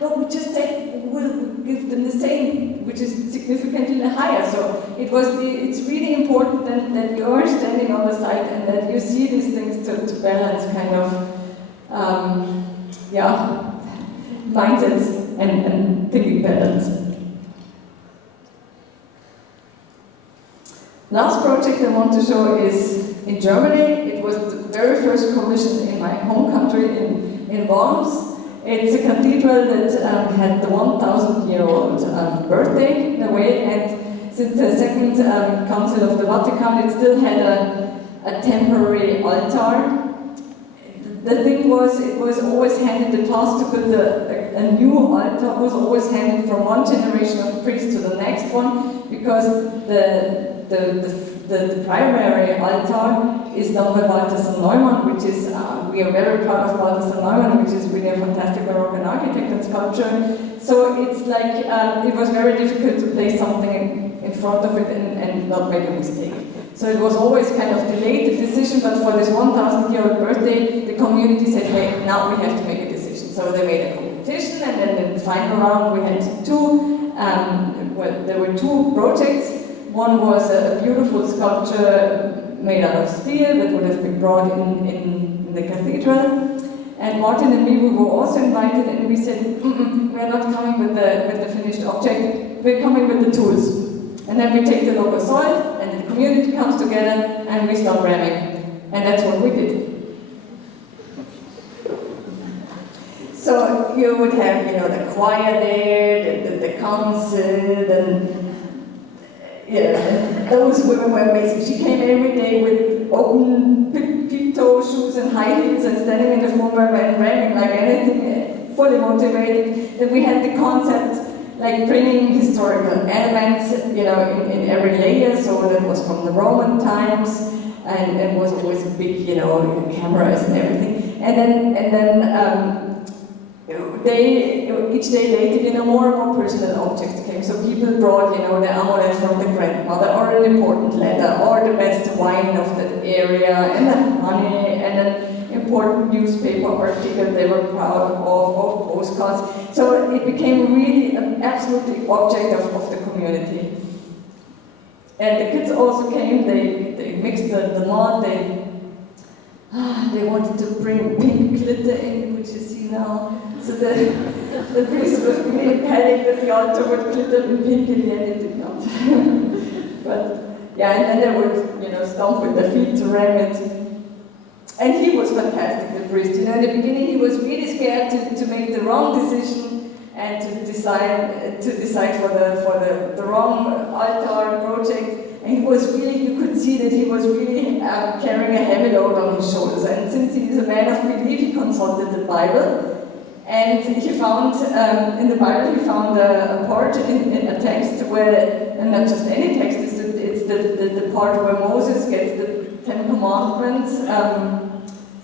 no, we just said we'll give them the same, which is significantly higher. So it's really important that you are standing on the site and that you see these things to balance kind of, mindsets and thinking patterns. Last project I want to show is in Germany. It was the very first commission in my home country in Worms. It's a cathedral that had the 1,000-year-old birthday in a way, and since the Second Council of the Vatican, it still had a temporary altar. The thing was, it was always handed, the task to build a new altar was always handed from one generation of priests to the next one, because the primary altar is done by Balthasar Neumann, which is, we are very proud of Balthasar Neumann, which is really a fantastic Moroccan architect and sculptor. So it's like, it was very difficult to place something in front of it and not make a mistake. So it was always kind of delayed, the decision, but for this 1,000-year-old birthday, the community said, hey, now we have to make a decision. So they made a competition, and then in the final round we had there were two projects. One was a beautiful sculpture made out of steel that would have been brought in the cathedral. And Martin and me, we were also invited, and we said, we are not coming with the finished object, we're coming with the tools. And then we take the local soil, and the community comes together, and we start ramming. And that's what we did. So you would have, the choir there, the council, and those women were amazing. She came every day with open peep-toe shoes and high heels and standing in the former and ramming like anything, fully motivated. Then we had the concept, like bringing historical elements, in every layer. So that was from the Roman times, and it was always a big, cameras and everything. And then each day later, more and more personal objects came. So people brought, the amulet from the grandmother, or an important letter, or the best wine of that area, and the honey, and an important newspaper article they were proud of, or postcards. So it became really an absolutely object of the community. And the kids also came, they mixed the mud, they wanted to bring pink glitter in, which you see now. So the priest was really panicked that the altar would glitter in pink, in the end it did not. But yeah, and then they would, stomp with their feet to ram it. And he was fantastic, the priest. In the beginning he was really scared to make the wrong decision and to decide for the wrong altar project. And he was really, you could see that he was really carrying a heavy load on his shoulders. And since he is a man of belief, he consulted the Bible. And he found, in the Bible, he found a part in a text where, and not just any text, it's the part where Moses gets the 10 Commandments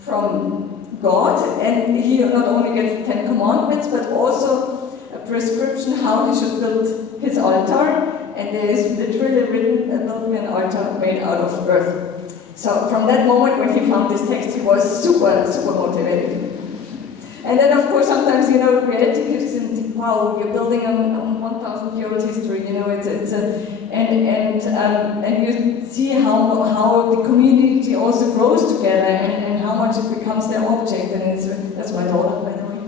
from God. And he not only gets the 10 Commandments, but also a prescription how he should build his altar. And there is literally written, building an altar made out of earth. So from that moment when he found this text, he was super, super motivated. And then, of course, sometimes, reality gives him, wow, you're building on 1,000 years history, and you see how the community also grows together and how much it becomes their object. And that's my daughter, by the way.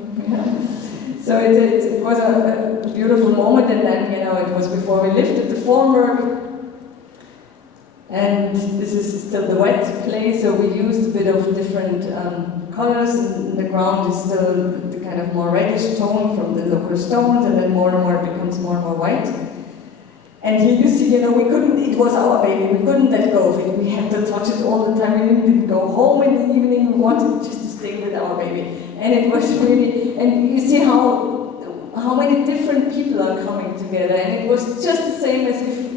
So it was a beautiful moment, and then, it was before we lifted the formwork. And this is still the wet clay, so we used a bit of different colors, and the ground is still the kind of more reddish tone from the local stones, and then more and more it becomes more and more white. And here you see, we couldn't, it was our baby, we couldn't let go of it. We had to touch it all the time, we didn't go home in the evening, we wanted just to stay with our baby. And it was really, and you see how many different people are coming together, and it was just the same as if,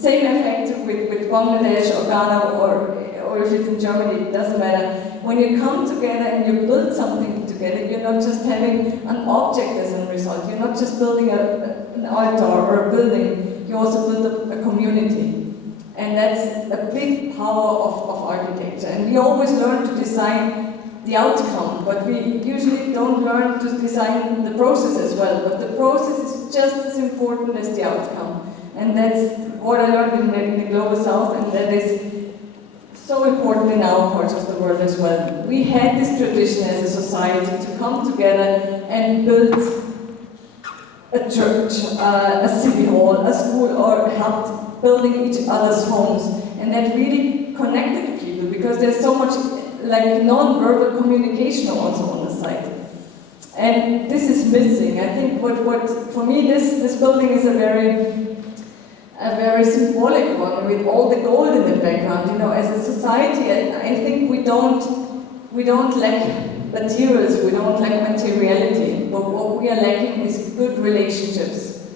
same effect with Bangladesh or Ghana or if it's in Germany, it doesn't matter. When you come together and you build something together, you're not just having an object as a result, you're not just building an altar or a building, you also build a community. And that's a big power of architecture. And we always learn to design the outcome, but we usually don't learn to design the process as well. But the process is just as important as the outcome. And that's what I learned in the Global South, and that is so important in our parts of the world as well. We had this tradition as a society to come together and build a church, a city hall, a school, or helped building each other's homes. And that really connected people, because there's so much like non-verbal communication also on the site. And this is missing. I think what for me this building is a very symbolic one, with all the gold in the background. As a society, I think we don't lack materials, we don't lack materiality, but what we are lacking is good relationships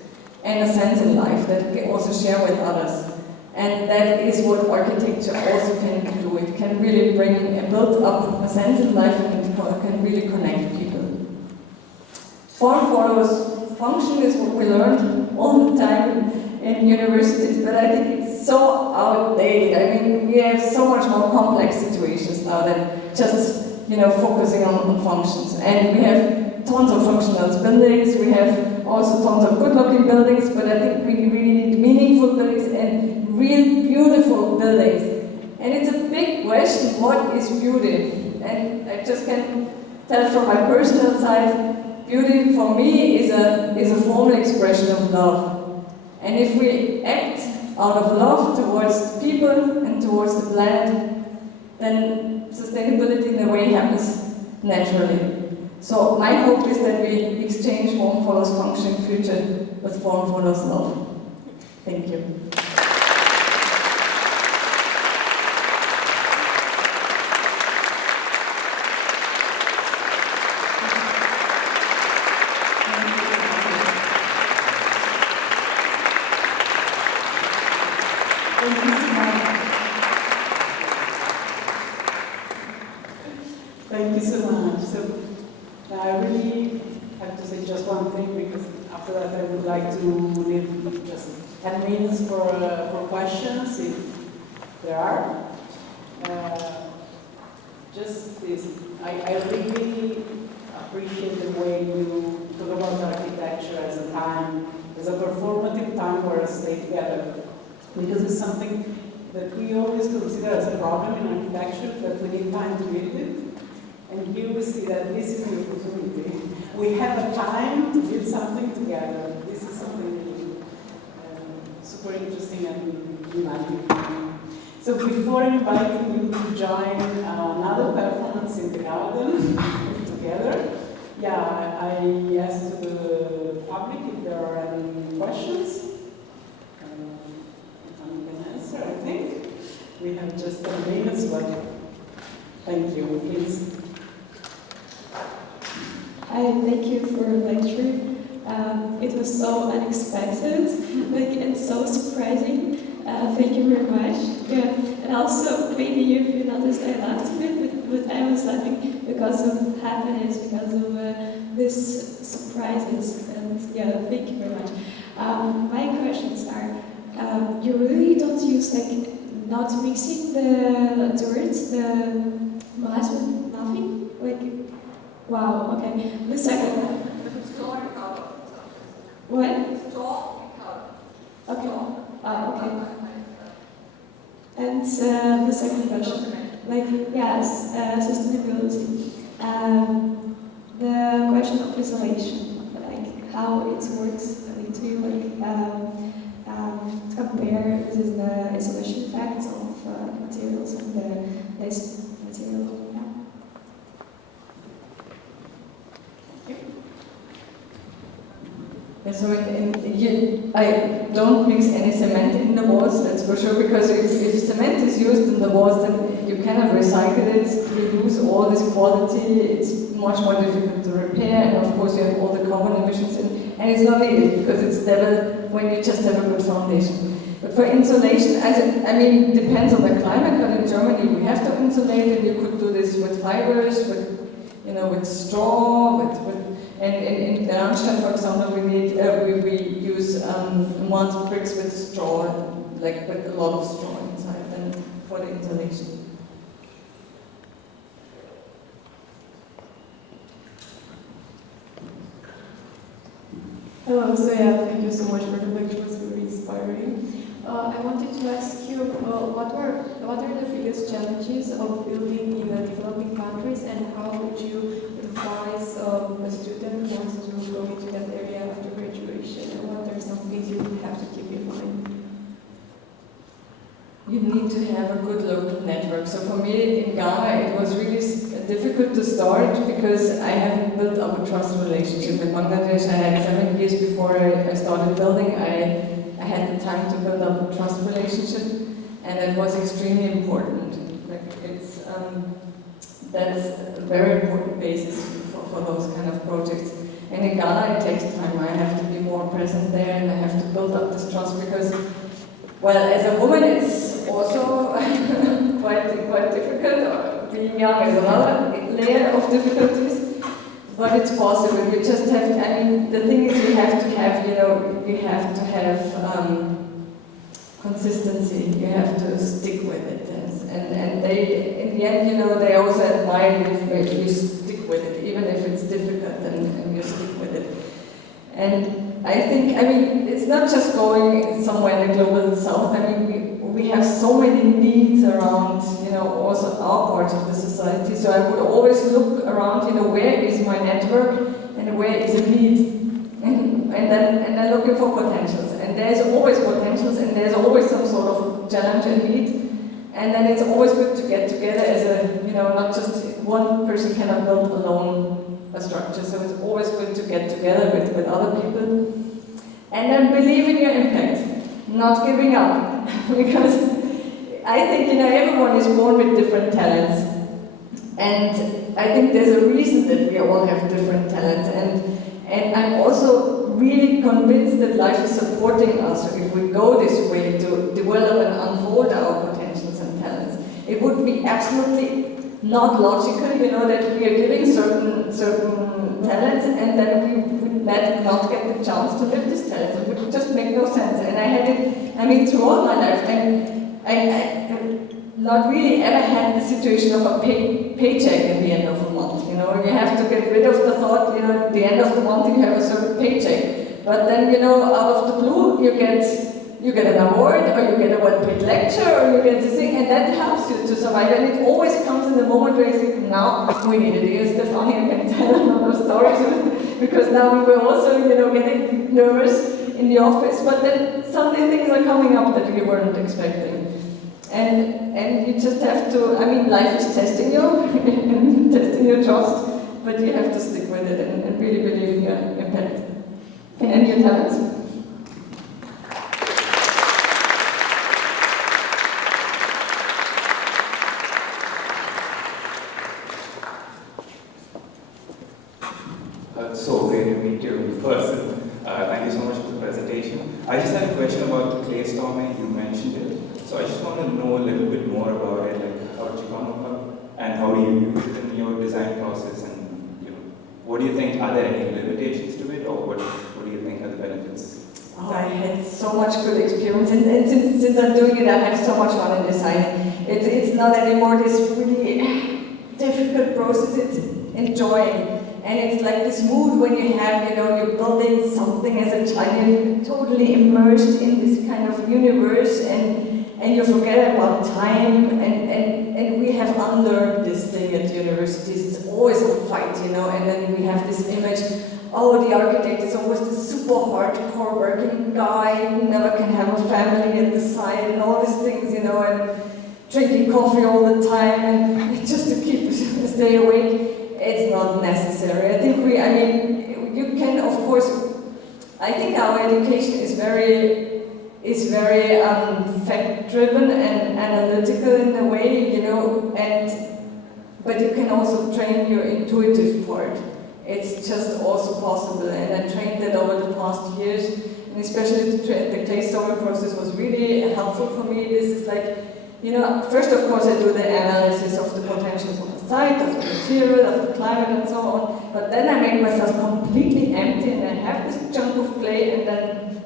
and a sense in life that we can also share with others. And that is what architecture also can do. It can really bring and build up a sense in life, and it can really connect people. Form follows function is what we learned all the time in universities, but I think it's so outdated. I mean, we have so much more complex situations now than just, focusing on functions. And we have tons of functional buildings, we have also tons of good-looking buildings, but I think we really need meaningful buildings and real beautiful buildings. And it's a big question, what is beauty? And I just can tell from my personal side, beauty for me is a formal expression of love. And if we act out of love towards people and towards the planet, then sustainability in a way happens naturally. So my hope is that we exchange form follows function in future, but form follows love. Thank you. Thank you so much. So I really have to say just one thing, because after that I would like to leave just 10 minutes for questions, if there are. Just this, I really appreciate the way you talk about architecture as a time, as a performative time where we stay together. Because it's something that we always consider as a problem in architecture, that we need time to build it. And here we see that this is the opportunity. We have a time to build something together. This is something super interesting and uniting. So before inviting you to join another performance in the garden together, yeah, I asked to the public if there are any questions. I'm going to answer, I think. We have just 10 minutes, but thank you, please. Thank you for the lecture. It was so unexpected, and so surprising. Thank you very much. Yeah. And also, maybe you noticed I laughed a bit, but I was laughing because of happiness, because of these surprises. And yeah, thank you very much. My questions are, you really don't use not mixing the dirt, the mud with nothing? Wow, okay. The second one. What? Okay. Okay. And the second question, yes, sustainability. The question of isolation, how it works. Do you compare the isolation effects of materials and the this material? So I don't mix any cement in the walls, that's for sure, because if cement is used in the walls, then you cannot recycle it, you lose all this quality, it's much more difficult to repair, and of course you have all the carbon emissions, and it's not needed, because it's never when you just have a good foundation. But for insulation, depends on the climate, but in Germany we have to insulate, and you could do this with fibers, with straw, and in Darmstadt, for example, we use mud bricks with straw, with a lot of straw inside, and for the insulation. Hello, thank you so much for the lecture, it was very inspiring. I wanted to ask you, what are the biggest challenges of building in the developing countries, and how would you advise a student who wants to go into that area after graduation, and what are some things you have to keep in mind? You need to have a good local network. So for me in Ghana, it was really difficult to start because I haven't built up a trust relationship. In Bangladesh, I had 7 years before I started building. I had the time to build up a trust relationship, and it was extremely important. That's a very important basis for those kind of projects. And in Ghana, it takes time. I have to be more present there, and I have to build up this trust because, well, as a woman, it's also quite difficult. Being young is another layer of difficulties, but it's possible. You just have to, the thing is you have to have consistency. You have to stick with it. And they, in the end, they also admire if you stick with it, even if it's difficult, and you stick with it. And I think, it's not just going somewhere in the global south. We have so many needs around, also our part of the society. So I would always look around, where is my network and where is a need, and then looking for potentials. And there's always potentials, and there's always some sort of challenge and need. And then it's always good to get together as a, not just one person cannot build alone a structure. So it's always good to get together with other people. And then believe in your impact, not giving up. Because I think, everyone is born with different talents. And I think there's a reason that we all have different talents. And I'm also really convinced that life is supporting us. So if we go this way to develop and unfold our potentials and talents, it would be absolutely not logical, that we are giving certain talents and then we would not get the chance to live this talent. It would just make no sense. And I had it, throughout my life, and I not really ever had the situation of a paycheck at the end of a month. You have to get rid of the thought, at the end of the month you have a certain paycheck. But then, out of the blue, you get an award, or you get a well-paid lecture, or you get this thing, and that helps you to survive. And it always comes in the moment where you think, now we need it. It's funny, I can tell a lot of stories, because now we were also, getting nervous in the office, but then suddenly things are coming up that we weren't expecting. And you just have to, life is testing you, testing your trust, but you have to stick with it and really believe in your impact and your talents. So great to meet you in person. Thank you so much for the presentation. I just had a question about the clay storming. You mentioned it. So I just want to know a little bit more about it, like how did you come about, and how do you use it in your design process, and what do you think, are there any limitations to it, or what do you think are the benefits? Oh, I had so much good experience, and since I'm doing it, I have so much fun in design. It's not anymore this really difficult process, it's enjoying. And it's like this mood when you have, you're building something as a child, you're totally immersed in this kind of universe, and you forget about time, and we have unlearned this thing at universities. It's always a fight, and then we have this image, the architect is always this super hardcore working guy who never can have a family at the side, and all these things, and drinking coffee all the time, and just to stay awake. It's not necessary. I think you can, of course, I think our education is very fact-driven and analytical in a way, but you can also train your intuitive part. It's just also possible, and I trained that over the past years, and especially the clay storming process was really helpful for me. This is like, first of course I do the analysis of the potentials of the site, of the material, of the climate and so on, but then I make myself completely empty and I have this chunk of clay, and then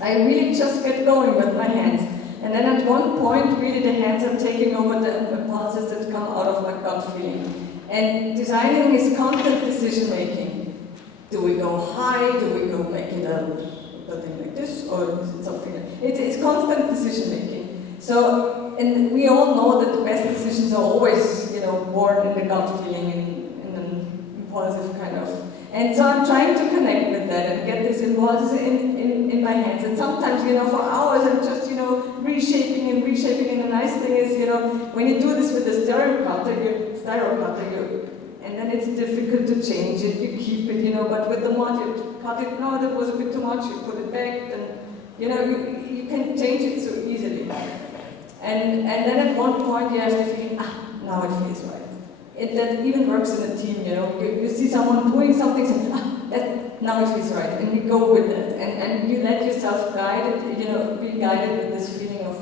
I really just get going with my hands. And then at one point, really the hands are taking over the impulses that come out of my gut feeling. And designing is constant decision making. Do we go high? Do we go make it a building like this? Or is it something else? It's constant decision making. So, and we all know that the best decisions are always, born in the gut feeling, in an impulsive kind of. And so I'm trying to connect with that and get this impulses in my hands. And sometimes, for hours I'm just, reshaping. And the nice thing is, when you do this with the styro cutter, and then it's difficult to change it, you keep it, but with the mud, you cut it, no, that was a bit too much, you put it back, and, you can change it so easily. And then at one point you have to feel, now it feels right. That even works in a team, you see someone doing something, say, now it feels right, and you go with it, and you let yourself guide it, be guided with this feeling of,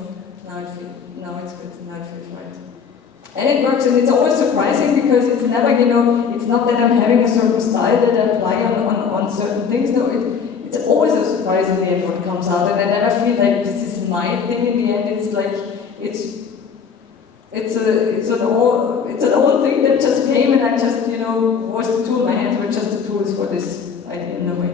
now it's good, now it feels right. And it works, and it's always surprising because it's never, it's not that I'm having a certain style that I apply on certain things, no, it's always a surprise in the end what comes out, and I never feel like this is my thing in the end. It's like, it's an old thing that just came, and I just, was the tool. My hands were just the tools for this idea in a way.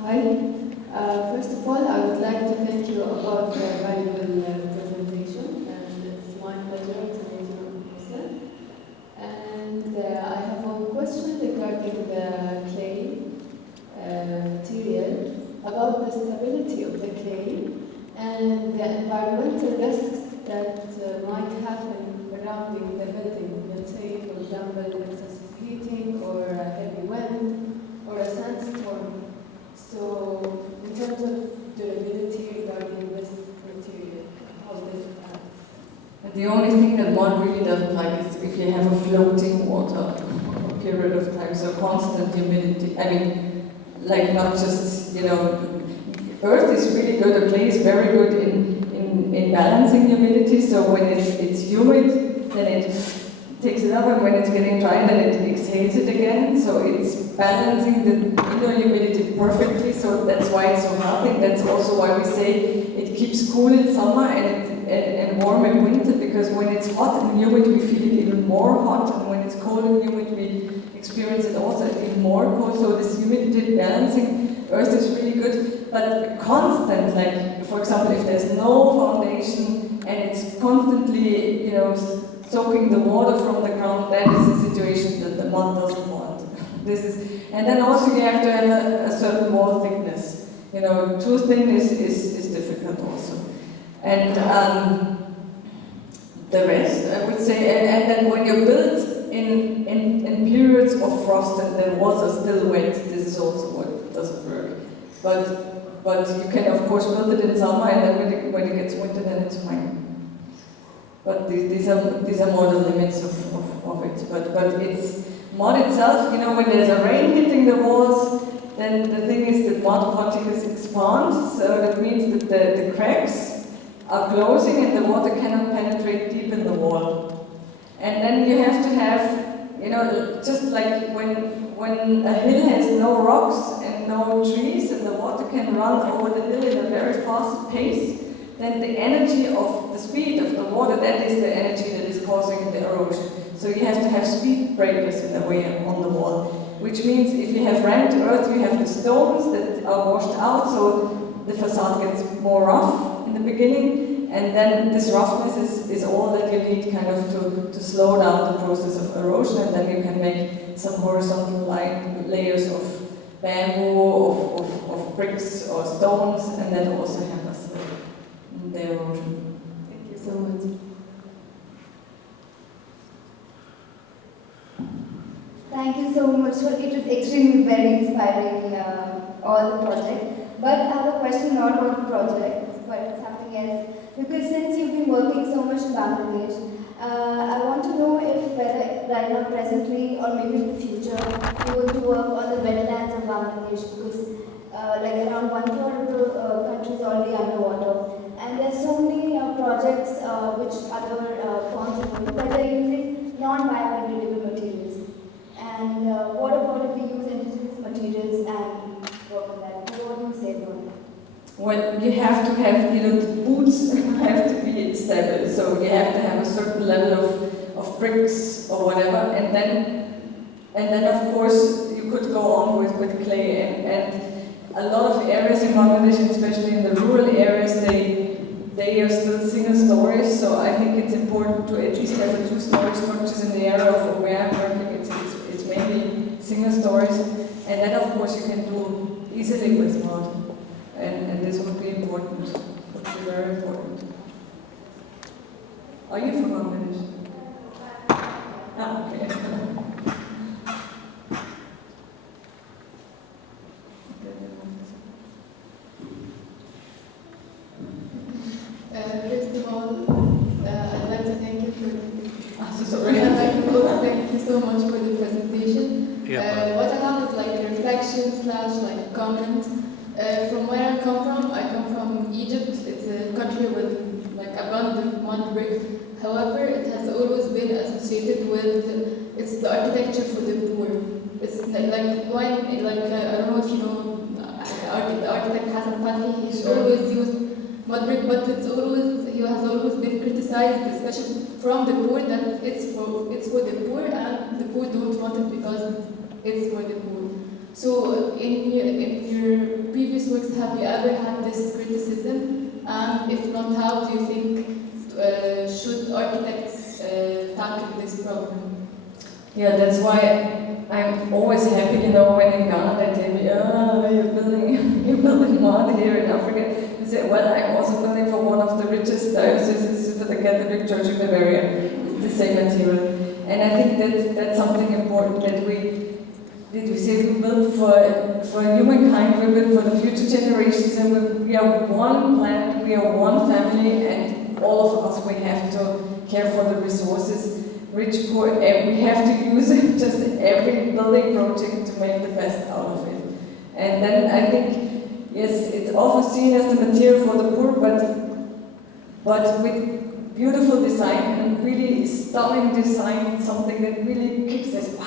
Hi. First of all, I would like to thank you about the valuable presentation, and it's my pleasure to meet you in person. And I have one question regarding the clay material. the environmental risks that might happen surrounding the building. Let's say, for example, excessive heating or a heavy wind or a sandstorm. So, in terms of durability regarding this material, how does it act? The only thing that one really doesn't like is if you have a floating water for a period of time, so constant humidity. I mean, like not just, earth is really good, or clay is very good in balancing humidity, so when it's humid, then it takes it up, and when it's getting dry, then it exhales it again, so it's balancing the inner humidity perfectly, so that's why it's so healthy. That's also why we say it keeps cool in summer and warm in winter, because when it's hot and humid, we feel it even more hot, and when it's cold and humid, we experience it also even more cold, so this humidity balancing earth is really good, but constant, like, for example, if there's no foundation and it's constantly, soaking the water from the ground, that is a situation that the mud doesn't want. And then also you have to have a certain wall thickness. Too thin is difficult also. And the rest, I would say, and then when you build in periods of frost and the walls are still wet, this is also what doesn't work. But you can of course build it in summer, and then when it gets winter, then it's fine. But these are more the limits of it. But it's mud itself, when there's a rain hitting the walls, then the thing is that mud particles expand, so that means that the cracks are closing and the water cannot penetrate deep in the wall. And then you have to have, just like when a hill has no rocks and no trees and the water can run over the hill in a very fast pace, then the energy of the speed of the water, that is the energy that is causing the erosion. So you have to have speed breakers in a way on the wall, which means if you have rammed earth, you have the stones that are washed out, so the facade gets more rough in the beginning, and then this roughness is all that you need kind of to slow down the process of erosion, and then you can make some horizontal layers of bamboo, of bricks or stones, and then also have the erosion. Thank you so much. Thank you so much. It was extremely very inspiring, all the project. But I have a question not about the project, but something else. Because since you've been working so much in Bangladesh, I want to know if whether right now, presently, or maybe in the future, you want to work on the wetlands of Bangladesh, because like around 1/3 of the country is already underwater. And there's so many projects which other firms are doing, but they're using non-biodegradable materials. And what about if we use indigenous materials and work on that? What do you say about that? Well, you have to have, the boots have to be stable, so you have to have a certain level of bricks or whatever, and then of course you could go on with clay, and a lot of areas in Bangladesh, especially in the rural areas, they are still single stories, so I think it's important to at least have a 2-story structures in the area of where I'm working. It's mainly single stories, and that of course you can do easily with mud, and this would be important, would be very important. Are you from Bangladesh? Ah, okay. First of all, I'd like to thank you for. Sorry. I'd like to also thank you so much for the presentation. What I have is like a reflection / like comment. From where I come from Egypt. It's a country with like abundant mud brick. However, it has always been associated with the architecture for the poor. It's like when I don't know if you know the architect Hassan Fathy. He's always used mud brick, but he has always been criticized, especially from the poor, that it's for the poor, and the poor don't want it because it's for the poor. So in your previous works, have you ever had this criticism? And if not, how do you think should architects tackle this problem? Yeah, that's why I'm always happy, when in Ghana they tell me, you're building mud here in Africa. say, well, I'm also building for one of the richest dioceses, for the Catholic Church in Bavaria. It's the same material. And I think that's something important that we say we build for humankind, we build for the future generations, and we are one planet, we are one family, and all of us, we have to care for the resources, rich, poor, we have to use just every building project to make the best out of it. And then I think, yes, it's often seen as the material for the poor, but with beautiful design and really stunning design, something that really kicks us, wow,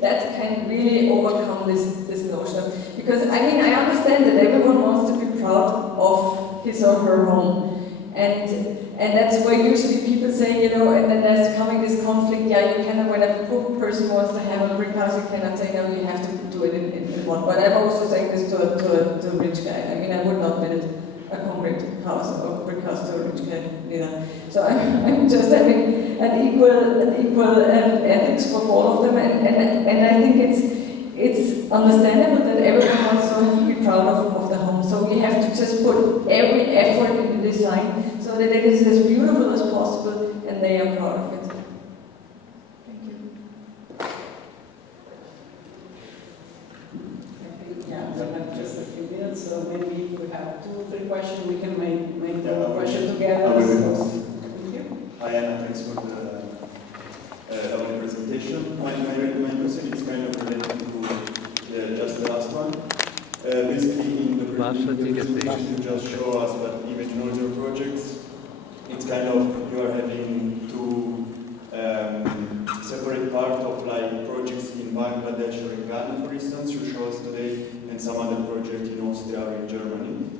that can really overcome this notion of, because I mean, I understand that everyone wants to be proud of his or her home. And that's where usually people say, you know, and then there's coming this conflict, yeah, you cannot, when a poor person wants to have a brick house, you cannot say, no, you have to do it in one. But I'm also saying this to a rich guy. I mean, I would not build a concrete house or a brick house to a rich guy either. So I'm just having an equal ethics for all of them, and I think it's understandable that everyone wants to be proud of the home. So we have to just put every effort in the design so that it is as beautiful as possible and they are proud of it. Thank you. Yeah, we have just a few minutes, so maybe if we have 2 or 3 questions, we can make the question together. Thank you. Hi Anna, thanks for the lovely presentation. My question is kind of related to just the last one. Basically, in the presentation you just show us, but even in all your projects, it's kind of, you are having 2 separate parts of like projects in Bangladesh or in Ghana, for instance, you show us today, and some other project in Austria or in Germany.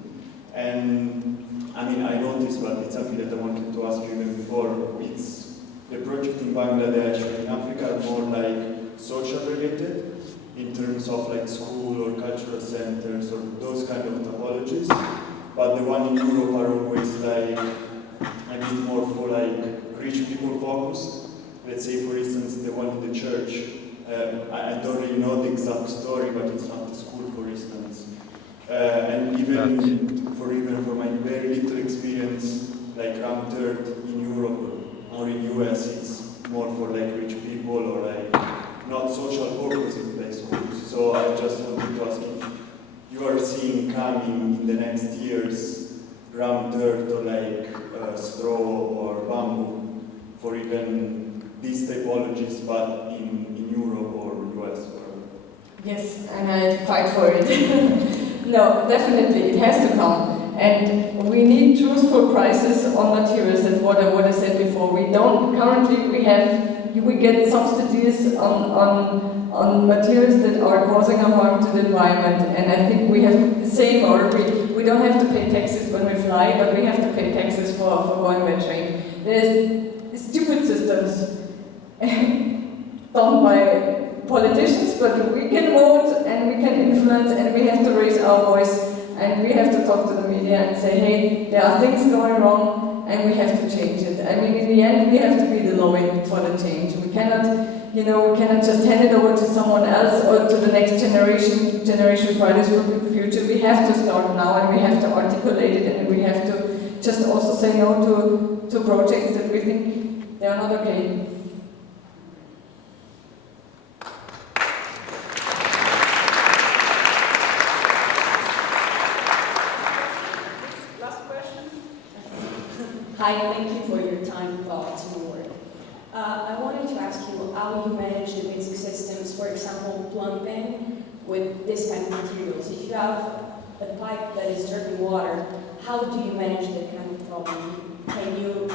And I mean, I noticed, but it's something that I wanted to ask you even before. It's the project in Bangladesh or in Africa are more like social related, in terms of like school or cultural centers or those kind of topologies, but the one in Europe are always like a bit more for like rich people focused. Let's say, for instance, the one in the church. I don't really know the exact story, but it's not the school, for instance. And even for my very little experience, like around third in Europe or in US, it's more for like rich people or like not social purposes like schools. So I just wanted to ask if you are seeing coming in the next years ground dirt or like straw or bamboo for even these typologies, but in Europe or US? Yes, and I fight for it. No, definitely, it has to come. And we need truthful prices on materials, and what I said before. We don't, currently we get subsidies on materials that are causing a harm to the environment, and I think we have the same, or we don't have to pay taxes when we fly, but we have to pay taxes for going by train. There's stupid systems done by politicians, but we can vote and we can influence, and we have to raise our voice, and we have to talk to the media and say, hey, there are things going wrong, and we have to change it. I mean, in the end, we have to be the lobby for the change. We cannot, we cannot just hand it over to someone else or to the next generation Fridays for the future. We have to start now, and we have to articulate it, and we have to just also say no to projects that we think they are not okay. Hi, thank you for your time, thoughts, and work. I wanted to ask you how you manage the basic systems, for example, plumbing with this kind of materials. If you have a pipe that is dripping water, how do you manage that kind of problem? Can you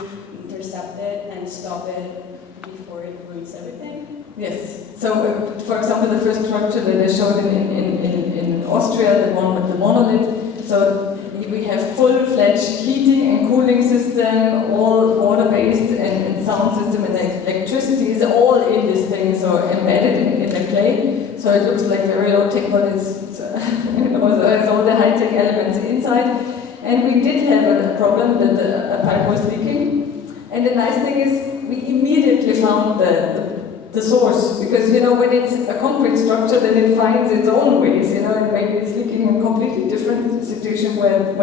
intercept it and stop it before it ruins everything? Yes. So, for example, the first structure that I showed in Austria, the one with the monolith, so we have full-fledged heating and cooling system, all water-based, and sound system, and electricity is all in this thing, so embedded in the clay. So it looks like very low-tech, but it's all the high-tech elements inside. And we did have a problem that a pipe was leaking. And the nice thing is we immediately found the source, because when it's a concrete structure, then it finds its own ways. Maybe it's leaking in a completely different situation where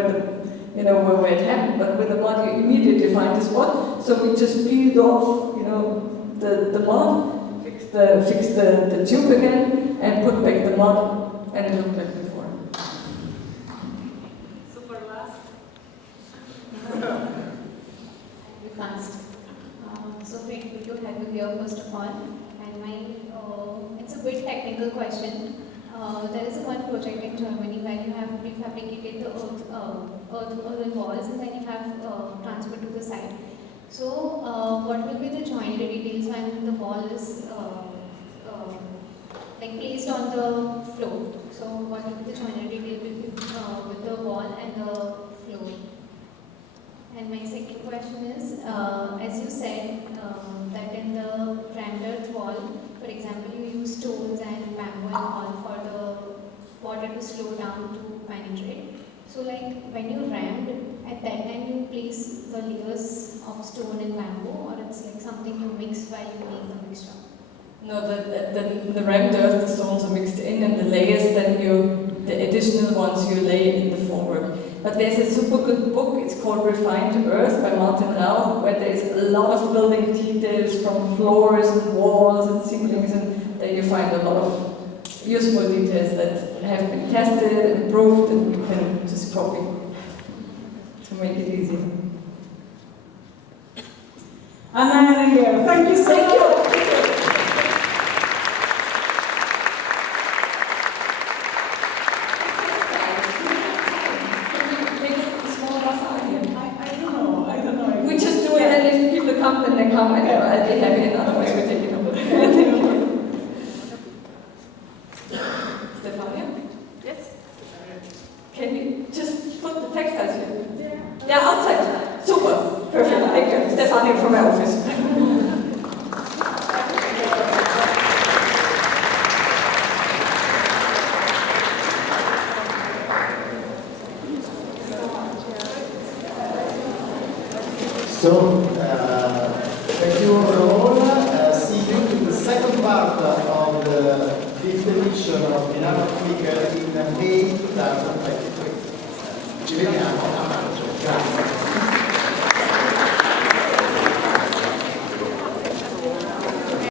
where it happened, but with the mud you immediately find the spot. So we just peeled off, the mud, fixed the tube again, and put back the mud, and it looked like before. Super last. Be fast. So grateful to have you here, first of all. And it's a bit technical question. There is one project in Germany where you have prefabricated the earthen walls and then you have transferred to the site. So, what will be the joinery details when the wall is placed on the floor? So, what will be the joinery detail with the wall and the floor? And my second question is, as you said, that in the rendered wall, for example, you use stones and bamboo and all for the water to slow down to penetrate. So when you rammed, at that time you place the layers of stone and bamboo, or it's something you mix while you make the mixture? No, the rammed earth, the stones are mixed in, and the layers the additional ones you lay in the formwork. But there's a super good book, it's called Refined Earth by Martin Rau, where there's a lot of building details from floors and walls and ceilings, and there you find a lot of useful details that have been tested and proved, and you can just copy to make it easy. Anna Heringer, thank you so much. Then they come and I'll be happy, and otherwise we take it over. Stefania? Yes? Can you just put the textiles here? Yeah, outside. Super. Perfect. Thank you. Stefania from my office. So, thank you all. See you in the second part of the 5th edition of Milano Flicker in May 2023. Ci vediamo.